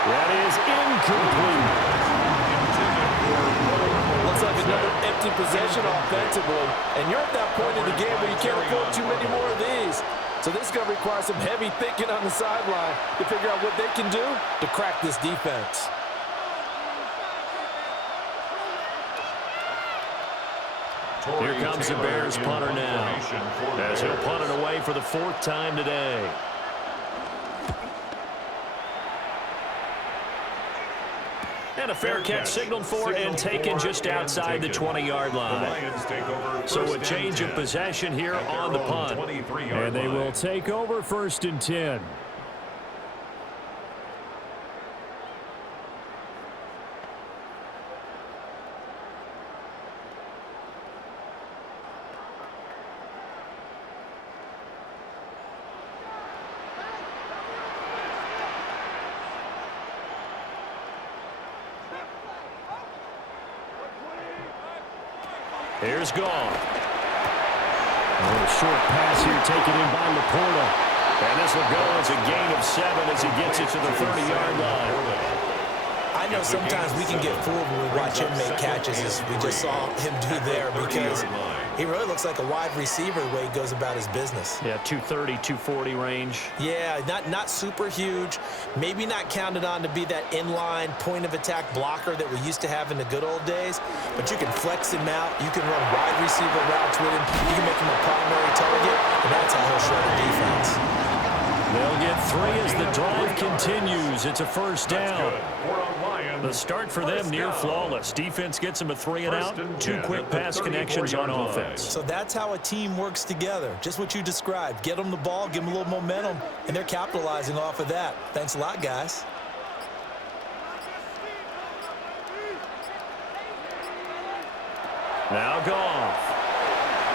That is incomplete. Looks like another empty possession offensively. And you're at that point in the game where you can't afford too many more of these. So this is going to require some heavy thinking on the sideline to figure out what they can do to crack this defense. Here comes the Bears punter now, as he'll punt it away for the 4th time today. And a fair catch signaled for and taken just outside the 20-yard line. So a change of possession here on the punt. And they will take over 1st and 10. Here's Goff. A little short pass here taken in by Laporta. And this will go as a gain of 7 as he gets it to the 30-yard line. I know sometimes we can get fooled when we watch him make catches, as we just saw him do there, because he really looks like a wide receiver the way he goes about his business. Yeah, 230, 240 range. Yeah, not super huge, maybe not counted on to be that inline point-of-attack blocker that we used to have in the good old days, but you can flex him out, you can run wide receiver routes with him, you can make him a primary target, and that's how he'll shred the defense. They'll get 3 as the drive continues. It's a 1st down. The start for them near flawless. Defense gets them a 3 and out. 2 quick pass connections on offense. So that's how a team works together. Just what you described. Get them the ball, give them a little momentum, and they're capitalizing off of that. Thanks a lot, guys. Now Goff.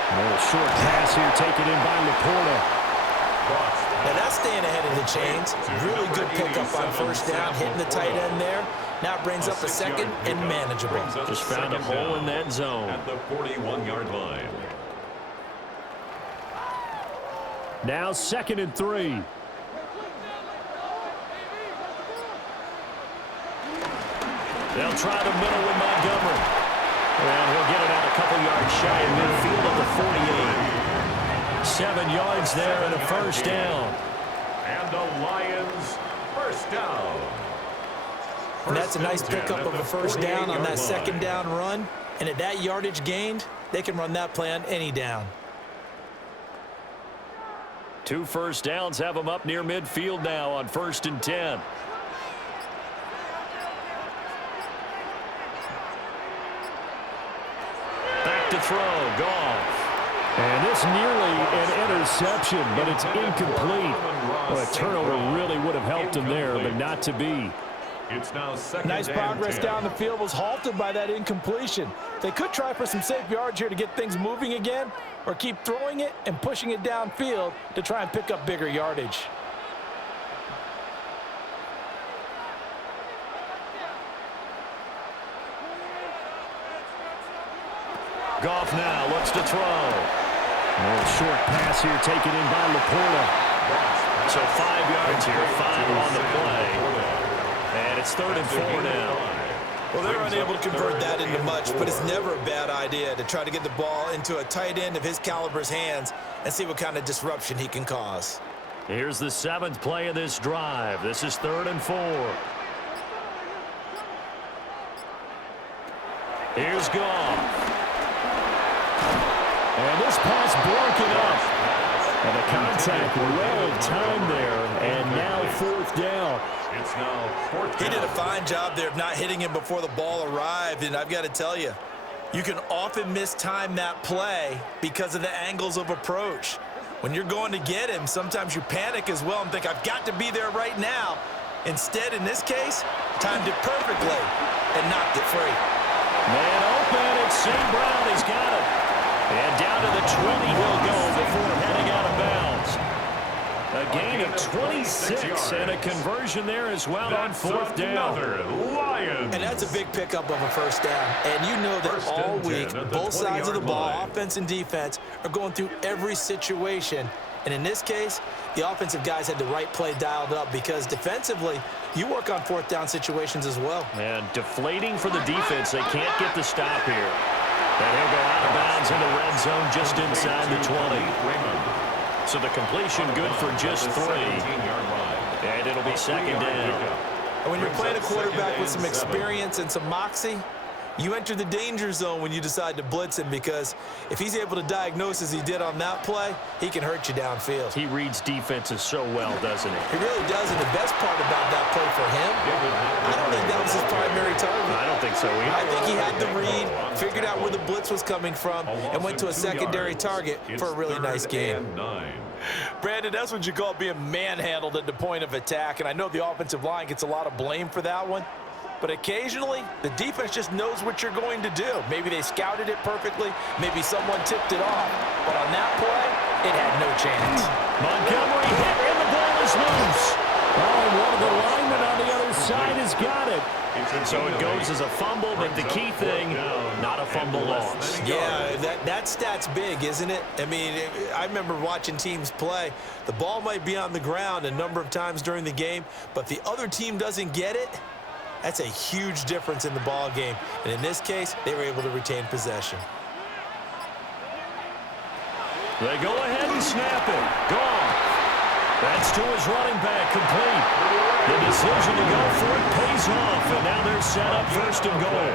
A little short pass here taken in by Laporta. Now that's staying ahead of the chains. Really good pickup on 1st down, hitting the tight end there. Now it brings up a 2nd and manageable. Just found a hole in that zone. At the 41-yard line. Now 2nd and 3. They'll try the middle with Montgomery. And he'll get it out a couple yards shy of midfield at the 48. 7 yards there and a 1st down. And the Lions 1st down. And that's a nice pickup of a 1st down on that 2nd down run. And at that yardage gained, they can run that play on any down. 2 1st downs have them up near midfield now on 1st and 10. Back to throw. Goff. And this nearly an interception, but it's incomplete. Well, a turnover really would have helped him there, but not to be. It's now 2nd Nice progress and 10. down the field was halted by that incompletion. They could try for some safe yards here to get things moving again, or keep throwing it and pushing it downfield to try and pick up bigger yardage. Goff now looks to throw. A little short pass here taken in by Laporta. So 5 yards here, 5 on the play. And it's 3rd and 4 now. Well, they're unable to convert that into much, but it's never a bad idea to try to get the ball into a tight end of his caliber's hands and see what kind of disruption he can cause. Here's the 7th play of this drive. This is 3rd and 4. Here's Goff. And this pass broken up. And the contact well timed there. And now 4th down. It's now 4th down. He did a fine job there of not hitting him before the ball arrived, and I've got to tell you, you can often mistime that play because of the angles of approach. When you're going to get him, sometimes you panic as well and think, I've got to be there right now. Instead, in this case, timed it perfectly and knocked it free. Man open, it's St. Brown. He's got it. And down to the 20 he'll go before heading out of bounds. A gain of 26 and a conversion there as well on 4th down. Lions. And that's a big pickup of a 1st down. And you know that all week, both sides of the ball, offense and defense, are going through every situation. And in this case, the offensive guys had the right play dialed up because defensively, you work on 4th down situations as well. And deflating for the defense. They can't get the stop here. And he'll go out of bounds in the red zone just inside the 20. So the completion good for just 3. And it'll be 2nd down. And when you're playing a quarterback with some experience and some moxie, You enter the danger zone when you decide to blitz him, because if he's able to diagnose as he did on that play, he can hurt you downfield. He reads defenses so well, doesn't he? He really does, and the best part about that play for him, I don't think that was his primary target. I don't think so either. I think he had the read, figured out where the blitz was coming from, and went to a secondary target for a really nice game. Brandon, that's what you call being manhandled at the point of attack, and I know the offensive line gets a lot of blame for that one. But occasionally, the defense just knows what you're going to do. Maybe they scouted it perfectly. Maybe someone tipped it off. But on that play, it had no chance. Montgomery hit, and the ball is loose. Oh, and one of the linemen on the other side has got it. So it goes as a fumble, but the key thing, not a fumble loss. Yeah, that stat's big, isn't it? I mean, I remember watching teams play. The ball might be on the ground a number of times during the game, but the other team doesn't get it. That's a huge difference in the ball game. And in this case, they were able to retain possession. They go ahead and snap it. Gone. That's to his running back, complete. The decision to go for it pays off, and now they're set up first and goal.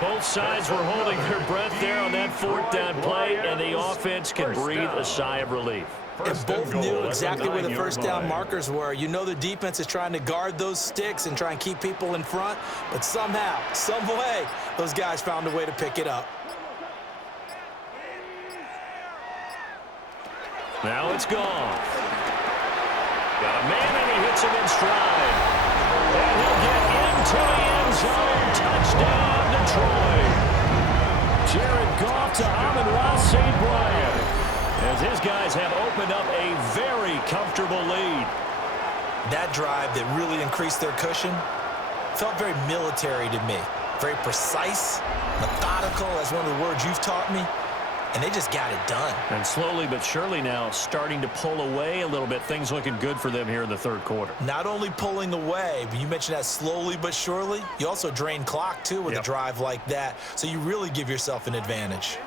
Both sides were holding their breath there on that fourth down play, and the offense can breathe a sigh of relief. And both knew exactly where the first down markers were. You know the defense is trying to guard those sticks and try and keep people in front, but somehow, some way, those guys found a way to pick it up. Now it's gone. Got a man, and he hits him in stride. And he'll get into the end zone. Touchdown, Detroit. Jared Goff to Amon-Ra St. Brian, as his guys have opened up a very comfortable lead. That drive that really increased their cushion felt very military to me. Very precise, methodical, that's one of the words you've taught me. And they just got it done. And slowly but surely now starting to pull away a little bit. Things looking good for them here in the third quarter. Not only pulling away, but you mentioned that slowly but surely. You also drain clock, too, with a drive like that. So you really give yourself an advantage.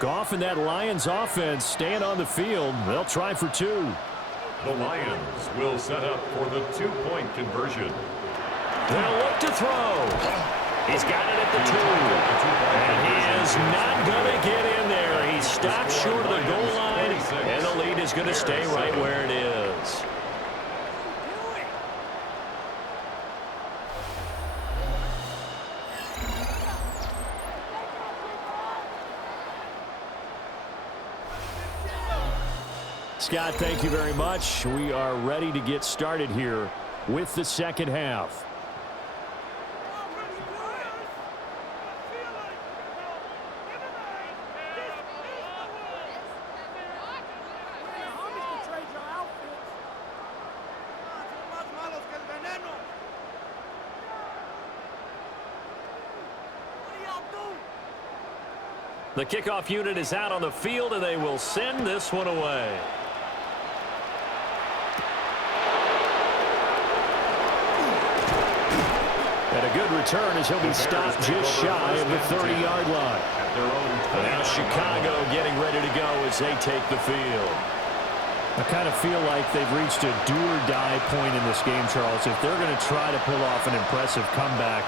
Goff and that Lions offense staying on the field. They'll try for two. The Lions will set up for the two-point conversion. They'll look to throw. He's got it at the 2. And he is not going to get in there. He stopped short of the goal line, and the lead is going to stay right where it is. Scott, thank you very much. We are ready to get started here with the second half. The kickoff unit is out on the field, and they will send this one away. And a good return as he'll be stopped just shy of the 30-yard line. Now Chicago getting ready to go as they take the field. I kind of feel like they've reached a do-or-die point in this game, Charles. If they're going to try to pull off an impressive comeback,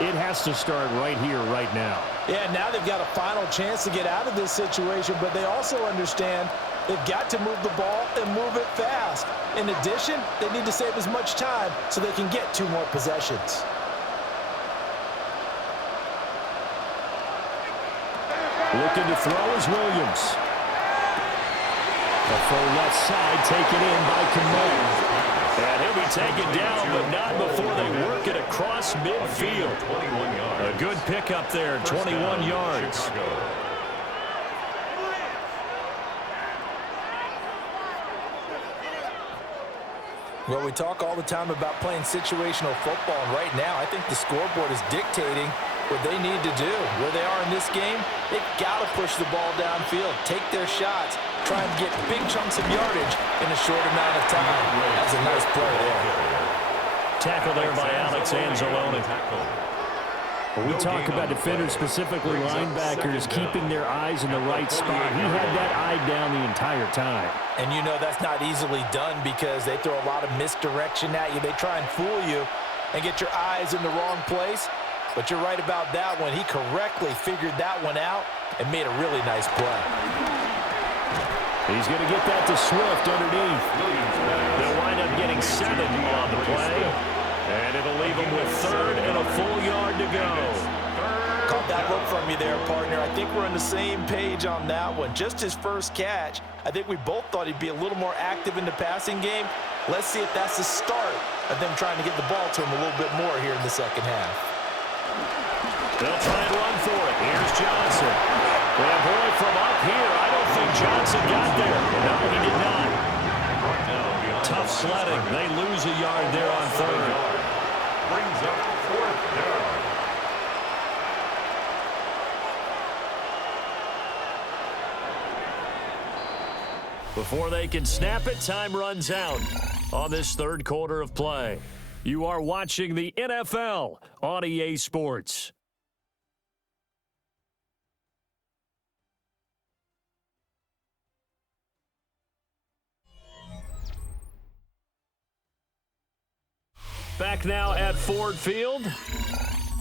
it has to start right here, right now. Yeah, now they've got a final chance to get out of this situation, but they also understand they've got to move the ball and move it fast. In addition, they need to save as much time so they can get 2 more possessions. Looking to throw is Williams. The full left side taken in by Kamara. And he'll be taken down, but not before they work it across midfield. A good pickup there, 21 yards. Well, we talk all the time about playing situational football, and right now I think the scoreboard is dictating what they need to do. Where they are in this game, they've got to push the ball downfield, take their shots, try and get big chunks of yardage in a short amount of time. That's a nice play there. Tackle there by Alex Anzalone. When we talk about defenders, specifically linebackers, keeping their eyes in the right spot, he had that eye down the entire time. And you know that's not easily done because they throw a lot of misdirection at you. They try and fool you and get your eyes in the wrong place. But you're right about that one. He correctly figured that one out and made a really nice play. He's going to get that to Swift underneath. They'll wind up getting 7 on the play. And it'll leave them with 3rd and a full yard to go. Caught that look from you there, partner. I think we're on the same page on that one. Just his first catch. I think we both thought he'd be a little more active in the passing game. Let's see if that's the start of them trying to get the ball to him a little bit more here in the second half. They'll try and run for it. Here's Johnson. And boy, from up here, I don't think Johnson got there. No, he did not. Tough sledding. They lose a yard there on 3rd. Brings up 4th down. Before they can snap it, time runs out on this 3rd quarter of play. You are watching the NFL on EA Sports. Back now at Ford Field.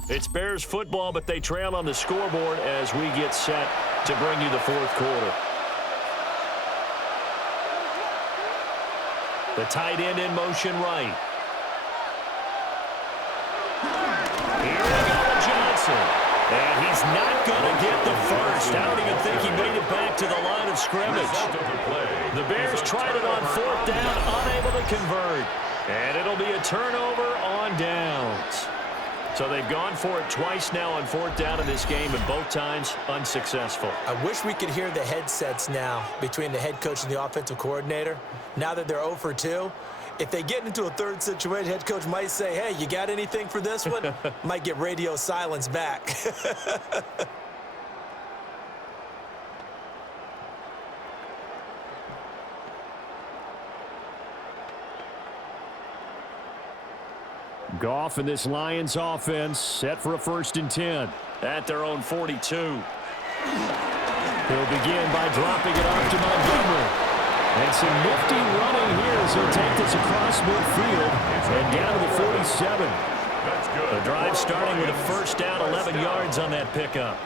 It's Bears football, but they trail on the scoreboard as we get set to bring you the 4th quarter. The tight end in motion right. Here we go to Johnson. And he's not going to get the first. I don't even think he made it back to the line of scrimmage. The Bears tried it on 4th down, unable to convert. And it'll be a turnover on downs. So they've gone for it twice now on 4th down in this game, and both times unsuccessful. I wish we could hear the headsets now between the head coach and the offensive coordinator. Now that they're 0 for 2, if they get into a 3rd situation, head coach might say, hey, you got anything for this one? Might get radio silence back. Goff and this Lions offense set for a 1st and 10. At their own 42. He'll begin by dropping it off to Montgomery. And some nifty running here as he'll take this across midfield and down to the 47. That's good. The drive starting with a 1st down, 11 yards on that pickup.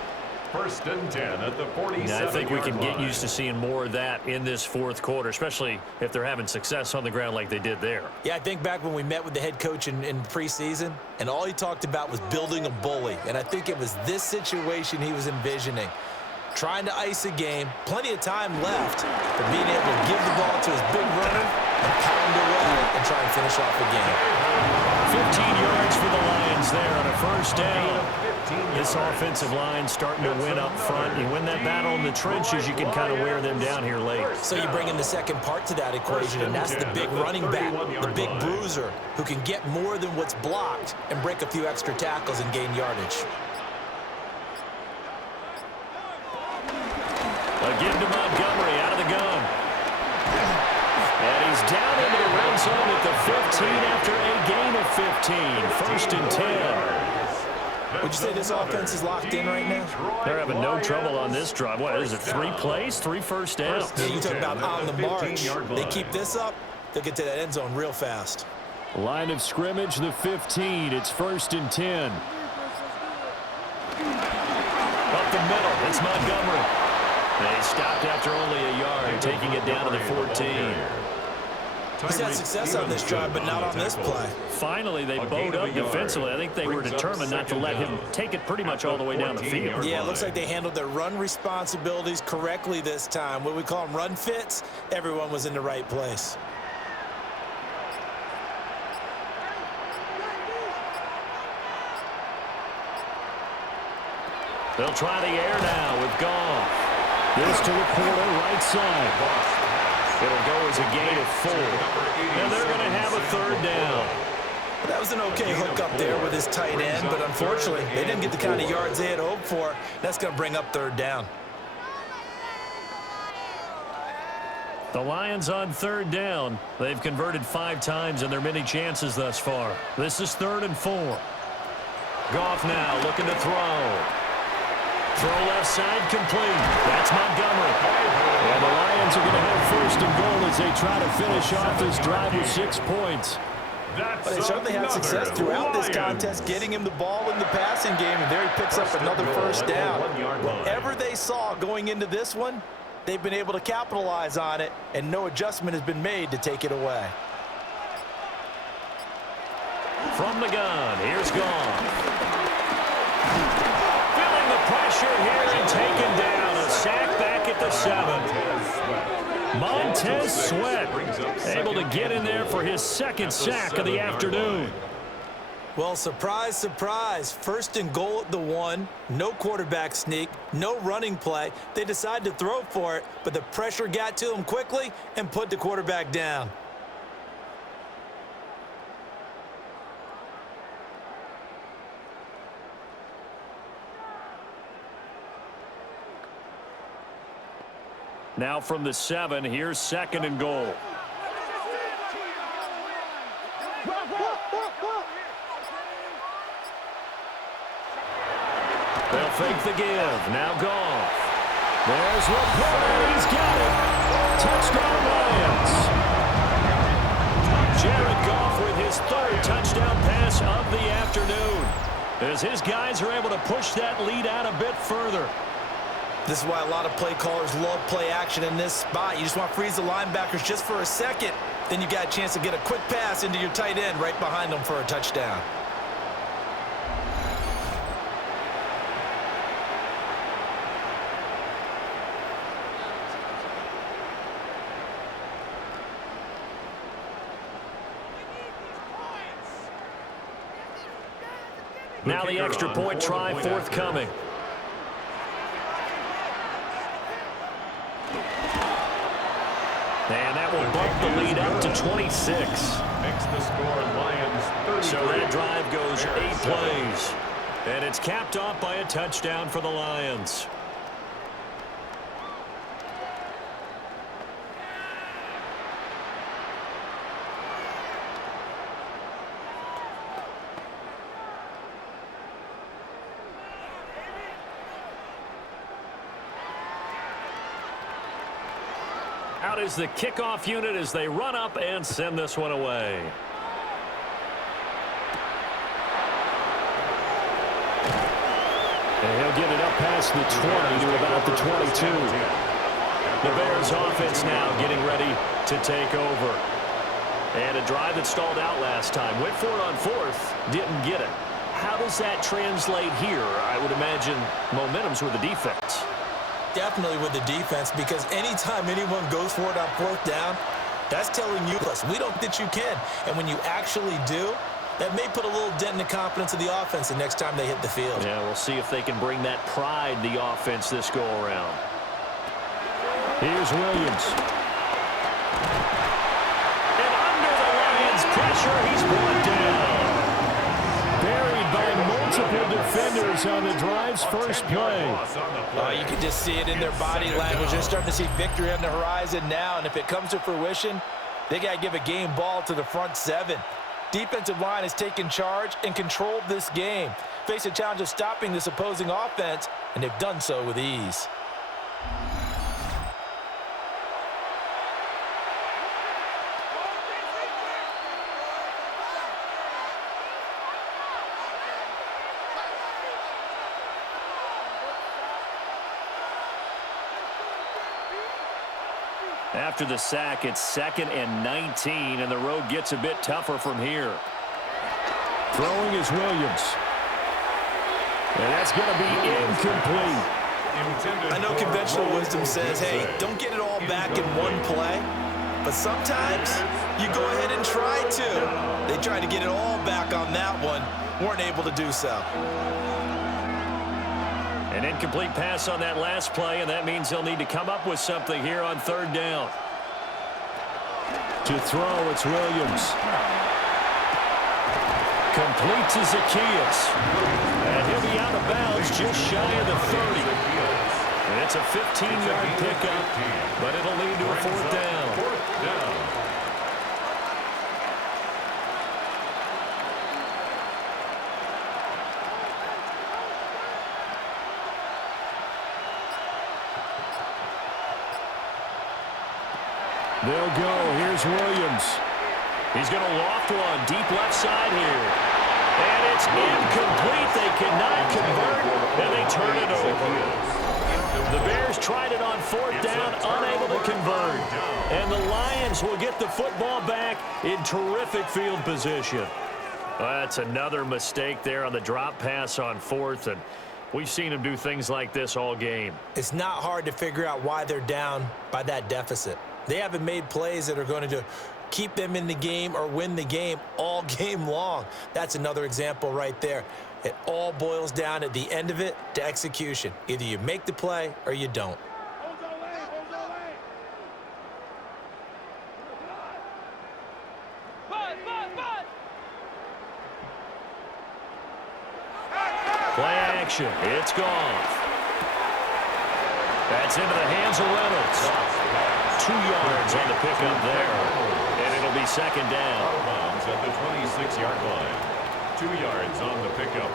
1st and 10 at the 47. I think we can get used to seeing more of that in this 4th quarter, especially if they're having success on the ground like they did there. Yeah, I think back when we met with the head coach in preseason, and all he talked about was building a bully. And I think it was this situation he was envisioning. Trying to ice a game, plenty of time left, but being able to give the ball to his big runner and pound away and try and finish off the game. 15 yards for the Lions there on a 1st down. This offensive line starting to win up front. You win that battle in the trenches, you can kind of wear them down here late. So you bring in the second part to that equation, and that's the big running back, the big bruiser, who can get more than what's blocked and break a few extra tackles and gain yardage. Again to Montgomery out of the gun. And he's down into the red zone at the 15 after a gain of 15. 1st and 10. Would you say this offense is locked in right now? They're having no trouble on this drive. What is it, 3 plays, 3 first downs? Yeah, you talk about on the march. They keep this up, they'll get to that end zone real fast. Line of scrimmage, the 15. It's 1st and 10. Up the middle, it's Montgomery. They stopped after only a yard, taking it down to the 14. He's had success on this drive, but not on this play. Finally, they bowed up defensively. I think they were determined not to let him take it pretty much all the way down the field. Yeah, it looks like they handled their run responsibilities correctly this time. What we call them run fits, everyone was in the right place. They'll try the air now with Goff. This to Laporta, right side. It'll go as a gain of 4. And they're going to have a 3rd down. That was an okay hook up there with his tight end, but unfortunately, they didn't get the kind of yards they had hoped for. That's going to bring up 3rd down. The Lions on 3rd down. They've converted 5 times in their many chances thus far. This is 3rd and 4. Goff now looking to throw. Throw left side complete. That's Montgomery. And the Lions are going to have 1st and goal as they try to finish off this drive with 6 points. That's But they certainly had success throughout this contest, getting him the ball in the passing game, and there he picks up another first down. Whatever they saw going into this one, they've been able to capitalize on it, and no adjustment has been made to take it away. From the gun, here's Goff. Feeling the pressure here and taken down. A sack back at the 7. Montez Sweat able to get in there for his second sack of the afternoon. Well, surprise, surprise. 1st and goal at the 1. No quarterback sneak, no running play. They decided to throw for it, but the pressure got to them quickly and put the quarterback down. Now from the 7, here's 2nd and goal. They'll fake the give. Now Goff. There's Laporta. He's got it. Touchdown Lions. Jared Goff with his 3rd touchdown pass of the afternoon, as his guys are able to push that lead out a bit further. This is why a lot of play callers love play action in this spot. You just want to freeze the linebackers just for a second. Then you got a chance to get a quick pass into your tight end right behind them for a touchdown. Now the extra point try forthcoming. And that will bump the lead up to 26. Makes the score Lions 33. So that drive goes 8 plays. And it's capped off by a touchdown for the Lions. Out is the kickoff unit as they run up and send this one away. And he'll get it up past the 20 to about the 22. The Bears offense now getting ready to take over. And a drive that stalled out last time. Went for it on 4th, didn't get it. How does that translate here? I would imagine momentum's with the defense. Definitely with the defense, because anytime anyone goes for it on 4th down, that's telling you, plus, we don't think you can. And when you actually do, that may put a little dent in the confidence of the offense the next time they hit the field. Yeah, we'll see if they can bring that pride the offense this go-around. Here's Williams. And under the Lions' pressure, he's brought down. Buried by multiple defenders on the drive's first play. You can just see it in their body language. They're starting to see victory on the horizon now, and if it comes to fruition, they got to give a game ball to the front 7. Defensive line has taken charge and controlled this game. Face a challenge of stopping this opposing offense, and they've done so with ease. After the sack, it's 2nd and 19, and the road gets a bit tougher from here. Throwing is Williams. And that's going to be incomplete. I know conventional wisdom says, hey, don't get it all back in one play. But sometimes you go ahead and try to. They tried to get it all back on that one. Weren't able to do so. An incomplete pass on that last play, and that means they'll need to come up with something here on 3rd down. To throw, it's Williams. Complete to Zacchaeus. And he'll be out of bounds just shy of the 30. And it's a 15-yard pickup, but it'll lead to a 4th down. They'll go. Here's Williams. He's going to loft one deep left side here. And it's incomplete. They cannot convert, and they turn it over. The Bears tried it on fourth down, unable to convert. And the Lions will get the football back in terrific field position. That's another mistake there on the drop pass on fourth, and we've seen them do things like this all game. It's not hard to figure out why they're down by that deficit. They haven't made plays that are going to keep them in the game or win the game all game long. That's another example right there. It all boils down at the end of it to execution. Either you make the play or you don't. Play action. It's gone. That's into the hands of Reynolds. 2 yards on the pickup there. And it'll be second down. Bombs at the 26-yard line. 2 yards on the pickup.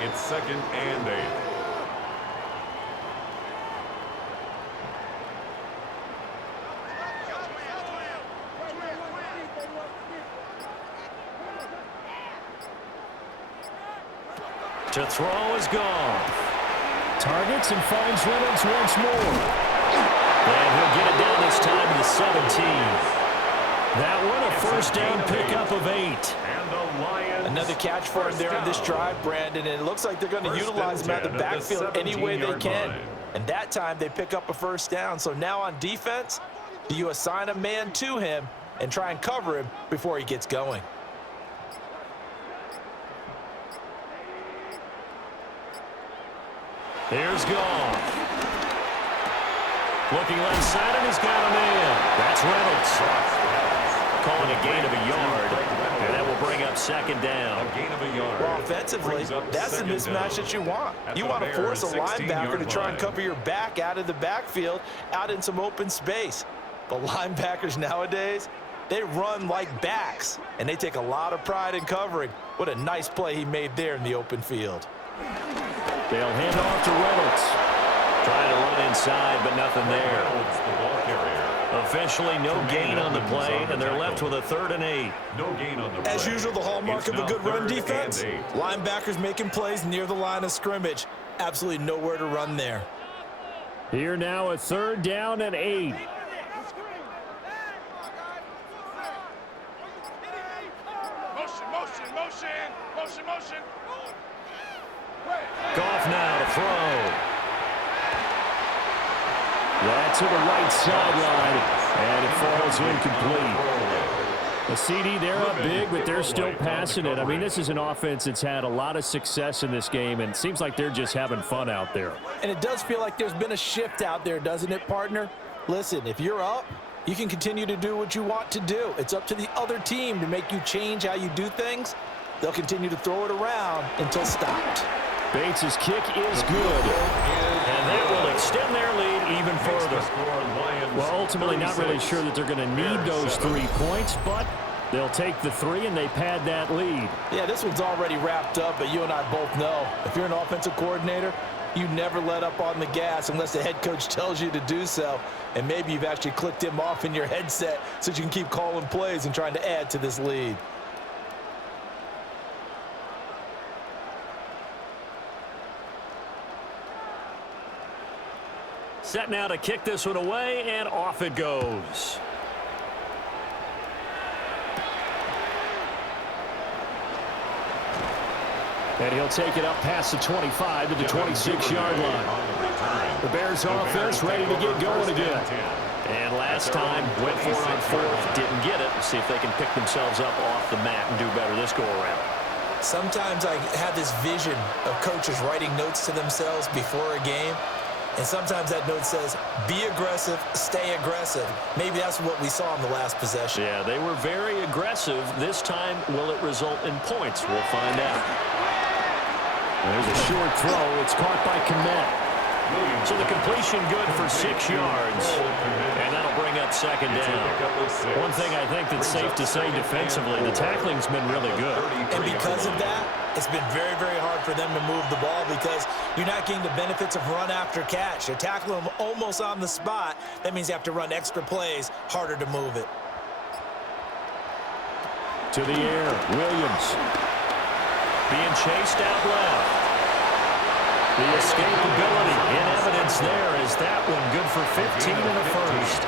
It's second and 8. To throw is gone. Targets and finds Reynolds once more. And he'll get it down this time to the 17. That one a first down pickup of 8. And the Lions. Another catch for him there on this drive, Brandon, and it looks like they're going to utilize him out of the backfield any way they can. And that time they pick up a first down. So now on defense, do you assign a man to him and try and cover him before he gets going? Here's Goff. Looking left side, and he's got a man. That's Reynolds. Calling a gain of a yard, and that will bring up second down. A gain of a yard. Well, offensively, that's the mismatch that you want. You want to force a linebacker to try and cover your back out of the backfield, out in some open space. The linebackers nowadays, they run like backs, and they take a lot of pride in covering. What a nice play he made there in the open field. They'll hand off to Reynolds. Trying to run inside, but nothing there. The ball carrier. Officially no gain on the play, and they're left with a 3rd and 8. No gain on the play. As usual, the hallmark of a good run defense, linebackers making plays near the line of scrimmage. Absolutely nowhere to run there. Here now a 3rd down and 8. Motion. Goff now to throw. That's to the right sideline, and it falls incomplete. A CD, they're up big, but they're still passing it. I mean, this is an offense that's had a lot of success in this game, and it seems like they're just having fun out there. And it does feel like there's been a shift out there, doesn't it, partner? Listen, if you're up, you can continue to do what you want to do. It's up to the other team to make you change how you do things. They'll continue to throw it around until stopped. Bates' kick is good. And that will extend their lead even further. Well, ultimately not really sure that they're going to need those 3 points, but they'll take the 3 and they pad that lead. Yeah, this one's already wrapped up, but you and I both know if you're an offensive coordinator, you never let up on the gas unless the head coach tells you to do so. And maybe you've actually clicked him off in your headset so you can keep calling plays and trying to add to this lead. Set now to kick this one away, and off it goes. And he'll take it up past the 25 to the 26-yard line. The Bears offense ready to get going again. And last time, went for it on 4th, didn't get it. See if they can pick themselves up off the mat and do better this go-around. Sometimes I have this vision of coaches writing notes to themselves before a game. And sometimes that note says, be aggressive, stay aggressive. Maybe that's what we saw in the last possession. Yeah, they were very aggressive. This time, will it result in points? We'll find out. There's a short throw. It's caught by Kmet. So the completion good for 6 yards. And that'll bring up second down. One thing I think that's safe to say defensively, the tackling's been really good. And because of that, it's been very, very hard for them to move the ball because you're not getting the benefits of run after catch. They're tackling them almost on the spot. That means you have to run extra plays, harder to move it. to the air. Williams. Being chased out left. The escapability in evidence there is that one good for 15 in the first.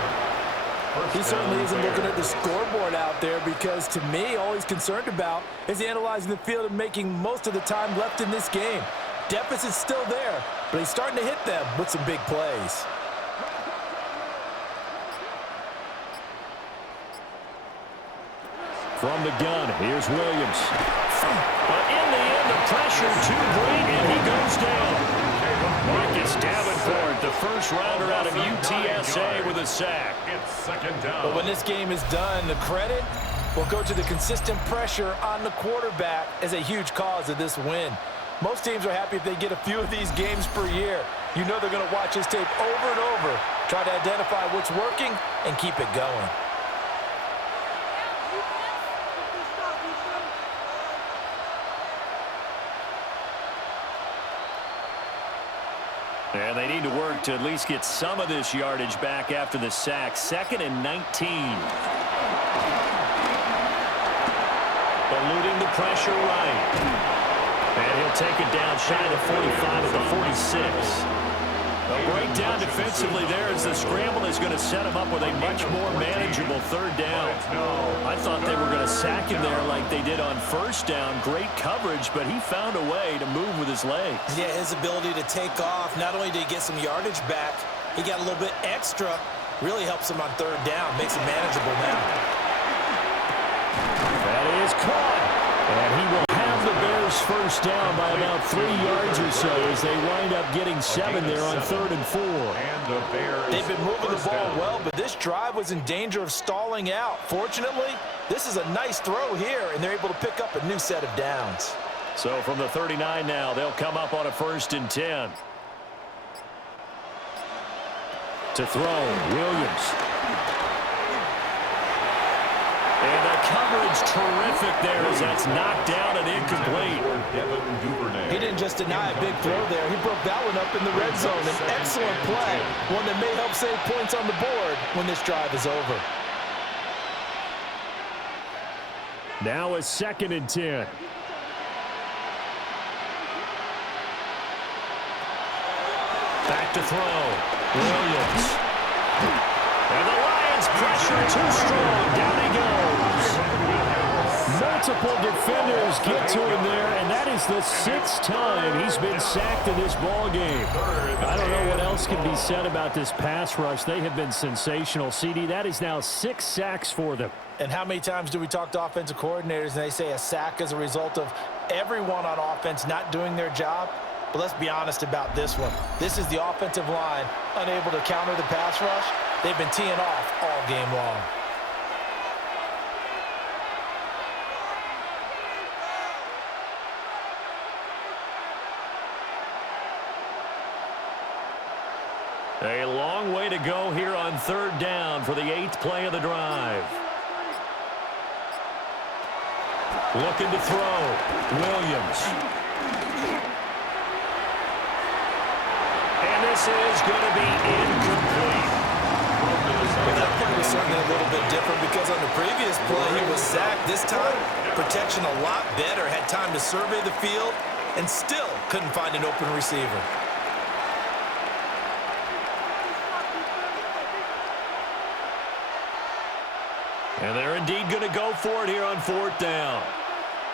He certainly isn't looking at the scoreboard out there because, to me, all he's concerned about is analyzing the field and making most of the time left in this game. Deficit's still there, but he's starting to hit them with some big plays. From the gun, here's Williams. But in the end, the pressure too great, and he goes down. Marcus Davenport, the first rounder out of UTSA with a sack. It's second down. But when this game is done, the credit will go to the consistent pressure on the quarterback as a huge cause of this win. Most teams are happy if they get a few of these games per year. You know they're going to watch this tape over and over, try to identify what's working, and keep it going. And they need to work to at least get some of this yardage back after the sack. 2nd and 19. Eluding the pressure right. And he'll take it down shy of 45 at the 46. A breakdown defensively there as the scramble is going to set him up with a much more manageable 3rd down. I thought they were going to sack him there like they did on 1st down. Great coverage, but he found a way to move with his legs. Yeah, his ability to take off, not only did he get some yardage back, he got a little bit extra. Really helps him on 3rd down, makes it manageable now. That is caught. And he will have the Bears first down by about 3 yards or so as they wind up getting 7 there on 3rd and 4. And the Bears They've been moving the ball well, but this drive was in danger of stalling out. Fortunately, this is a nice throw here, and they're able to pick up a new set of downs. So from the 39 now, they'll come up on a 1st and 10. To throw, Williams. And the coverage terrific there as that's knocked down and incomplete. He didn't just deny a big throw there. He broke that one up in the red zone. An excellent play, one that may help save points on the board when this drive is over. Now a 2nd and 10. Back to throw. Williams. And the Lions pressure too strong. Down he goes. Multiple defenders get to him there, and that is the 6th time he's been sacked in this ballgame. I don't know what else can be said about this pass rush. They have been sensational. CD, that is now 6 sacks for them. And how many times do we talk to offensive coordinators and they say a sack is a result of everyone on offense not doing their job? But let's be honest about this one. This is the offensive line unable to counter the pass rush. They've been teeing off all game long. A long way to go here on 3rd down for the 8th play of the drive. Looking to throw. Williams. And this is going to be incomplete. Well, that play was certainly a little bit different because on the previous play he was sacked. This time, protection a lot better. Had time to survey the field and still couldn't find an open receiver. And they're indeed going to go for it here on 4th down.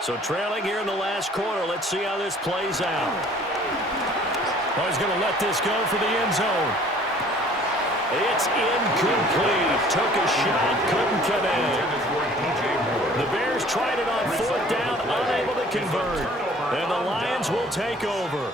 So trailing here in the last quarter. Let's see how this plays out. Oh, he's going to let this go for the end zone. It's incomplete. Took a shot, couldn't connect. The Bears tried it on 4th down, unable to convert. And the Lions will take over.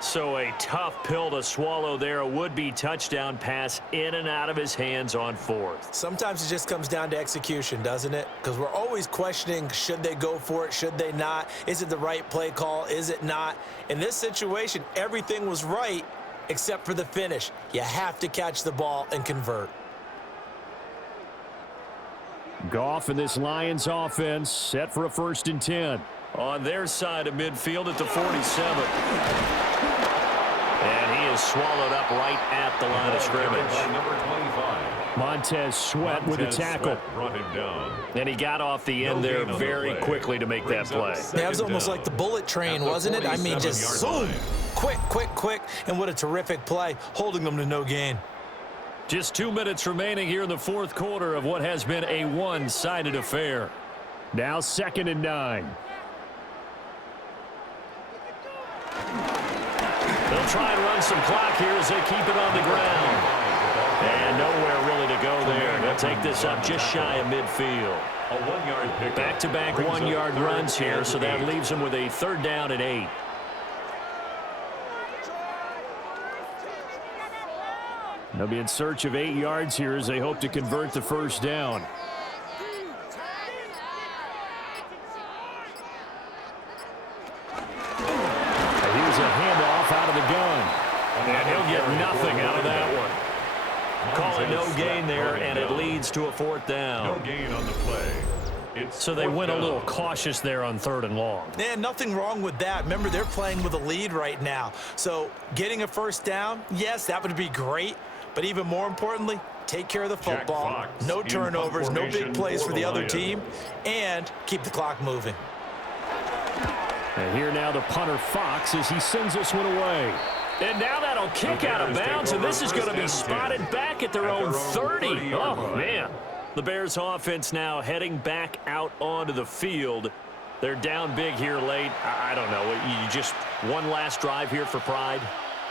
So a tough pill to swallow there. A would-be touchdown pass in and out of his hands on 4th. Sometimes it just comes down to execution, doesn't it? Because we're always questioning, should they go for it, should they not? Is it the right play call, is it not? In this situation, everything was right except for the finish. You have to catch the ball and convert. Goff and this Lions offense set for a 1st and 10. On their side of midfield at the 47. And he is swallowed up right at the line of scrimmage. Number 25. Montez Sweat with a tackle. Brought him down. And he got off the end there very quickly to make that play. That was almost like the bullet train, wasn't it? I mean, just zoom. Quick, quick, quick. And what a terrific play, holding them to no gain. Just 2 minutes remaining here in the fourth quarter of what has been a one-sided affair. Now 2nd and 9. They'll try and run some clock here as they keep it on the ground. And nowhere really to go there. They'll take this up just shy of midfield. A 1-yard pickup. Back-to-back one-yard runs here, so that leaves them with a 3rd down and 8. They'll be in search of 8 yards here as they hope to convert the 1st down. Here's a handoff out of the gun. And he'll get nothing out of that one. Call it no gain there, and it leads to a 4th down. No gain on the play. So they went a little cautious there on 3rd and long. Yeah, nothing wrong with that. Remember, they're playing with a lead right now. So getting a 1st down, yes, that would be great. But even more importantly, take care of the football. No turnovers, no big plays for the other team, and keep the clock moving. And here now the punter Fox as he sends this one away. And now that'll kick out of bounds, and this is going to be spotted back at their own 30. Oh, man. The Bears offense now heading back out onto the field. They're down big here late. I don't know. You just one last drive here for pride?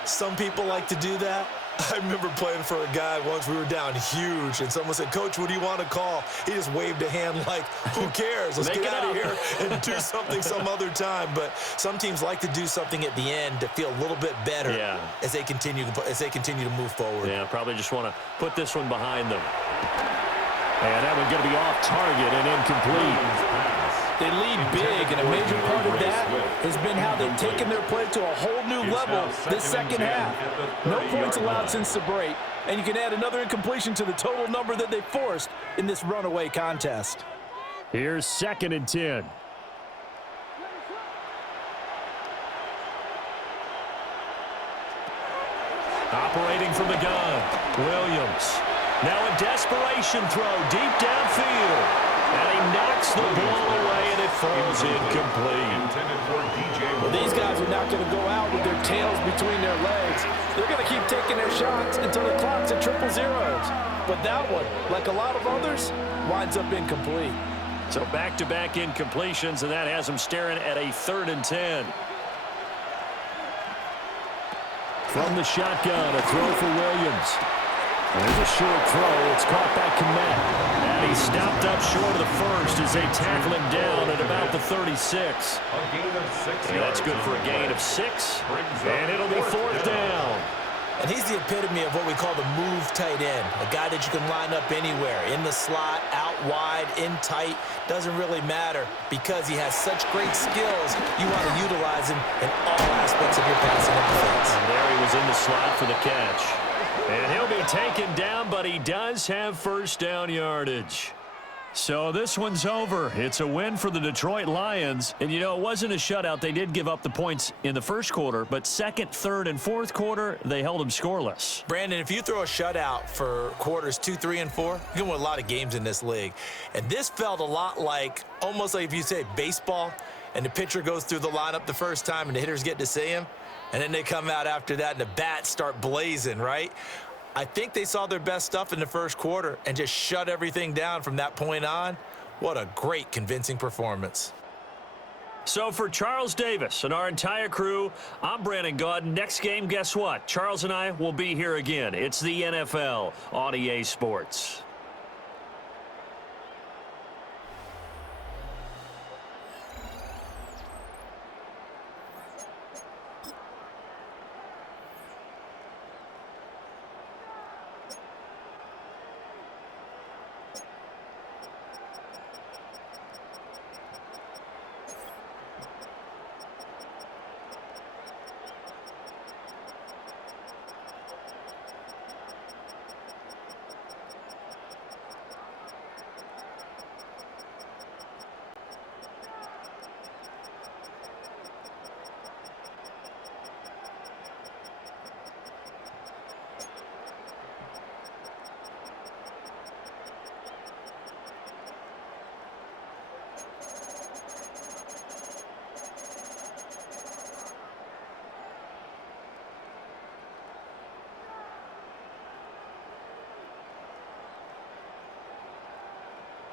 Some people like to do that. I remember playing for a guy once. We were down huge, and someone said, "Coach, what do you want to call?" He just waved a hand like, who cares? Let's get out of here and do something some other time. But some teams like to do something at the end to feel a little bit better as they continue to move forward. Yeah, probably just want to put this one behind them. And that one's going to be off target and incomplete. They lead big, and a major part of that has been how they've taken their play to a whole new level this second half. No points allowed since the break, and you can add another incompletion to the total number that they forced in this runaway contest. Here's 2nd and 10. Operating from the gun, Williams. Now a desperation throw deep downfield. And he knocks the ball away, and it falls incomplete. Well, these guys are not going to go out with their tails between their legs. They're going to keep taking their shots until the clock's at 000. But that one, like a lot of others, winds up incomplete. So back-to-back incompletions, and that has them staring at a 3rd and 10. From the shotgun, a throw for Williams. There's a short throw. It's caught by Kmet. And he stopped up short of the first as they tackle him down at about the 36. And that's good for a gain of 6. And it'll be 4th down. And he's the epitome of what we call the move tight end, a guy that you can line up anywhere, in the slot, out wide, in tight, doesn't really matter because he has such great skills. You want to utilize him in all aspects of your passing and defense. And there he was in the slot for the catch. And he'll be taken down, but he does have 1st down yardage. So this one's over. It's a win for the Detroit Lions. And, you know, it wasn't a shutout. They did give up the points in the first quarter, but 2nd, 3rd, and 4th quarter, they held them scoreless. Brandon, if you throw a shutout for quarters 2, 3, and 4, you can win a lot of games in this league. And this felt a lot like, almost like if you say baseball, and the pitcher goes through the lineup the first time and the hitters get to see him, and then they come out after that and the bats start blazing, right? I think they saw their best stuff in the first quarter and just shut everything down from that point on. What a great, convincing performance. So for Charles Davis and our entire crew, I'm Brandon Gaudin. Next game, guess what? Charles and I will be here again. It's the NFL on EA Sports.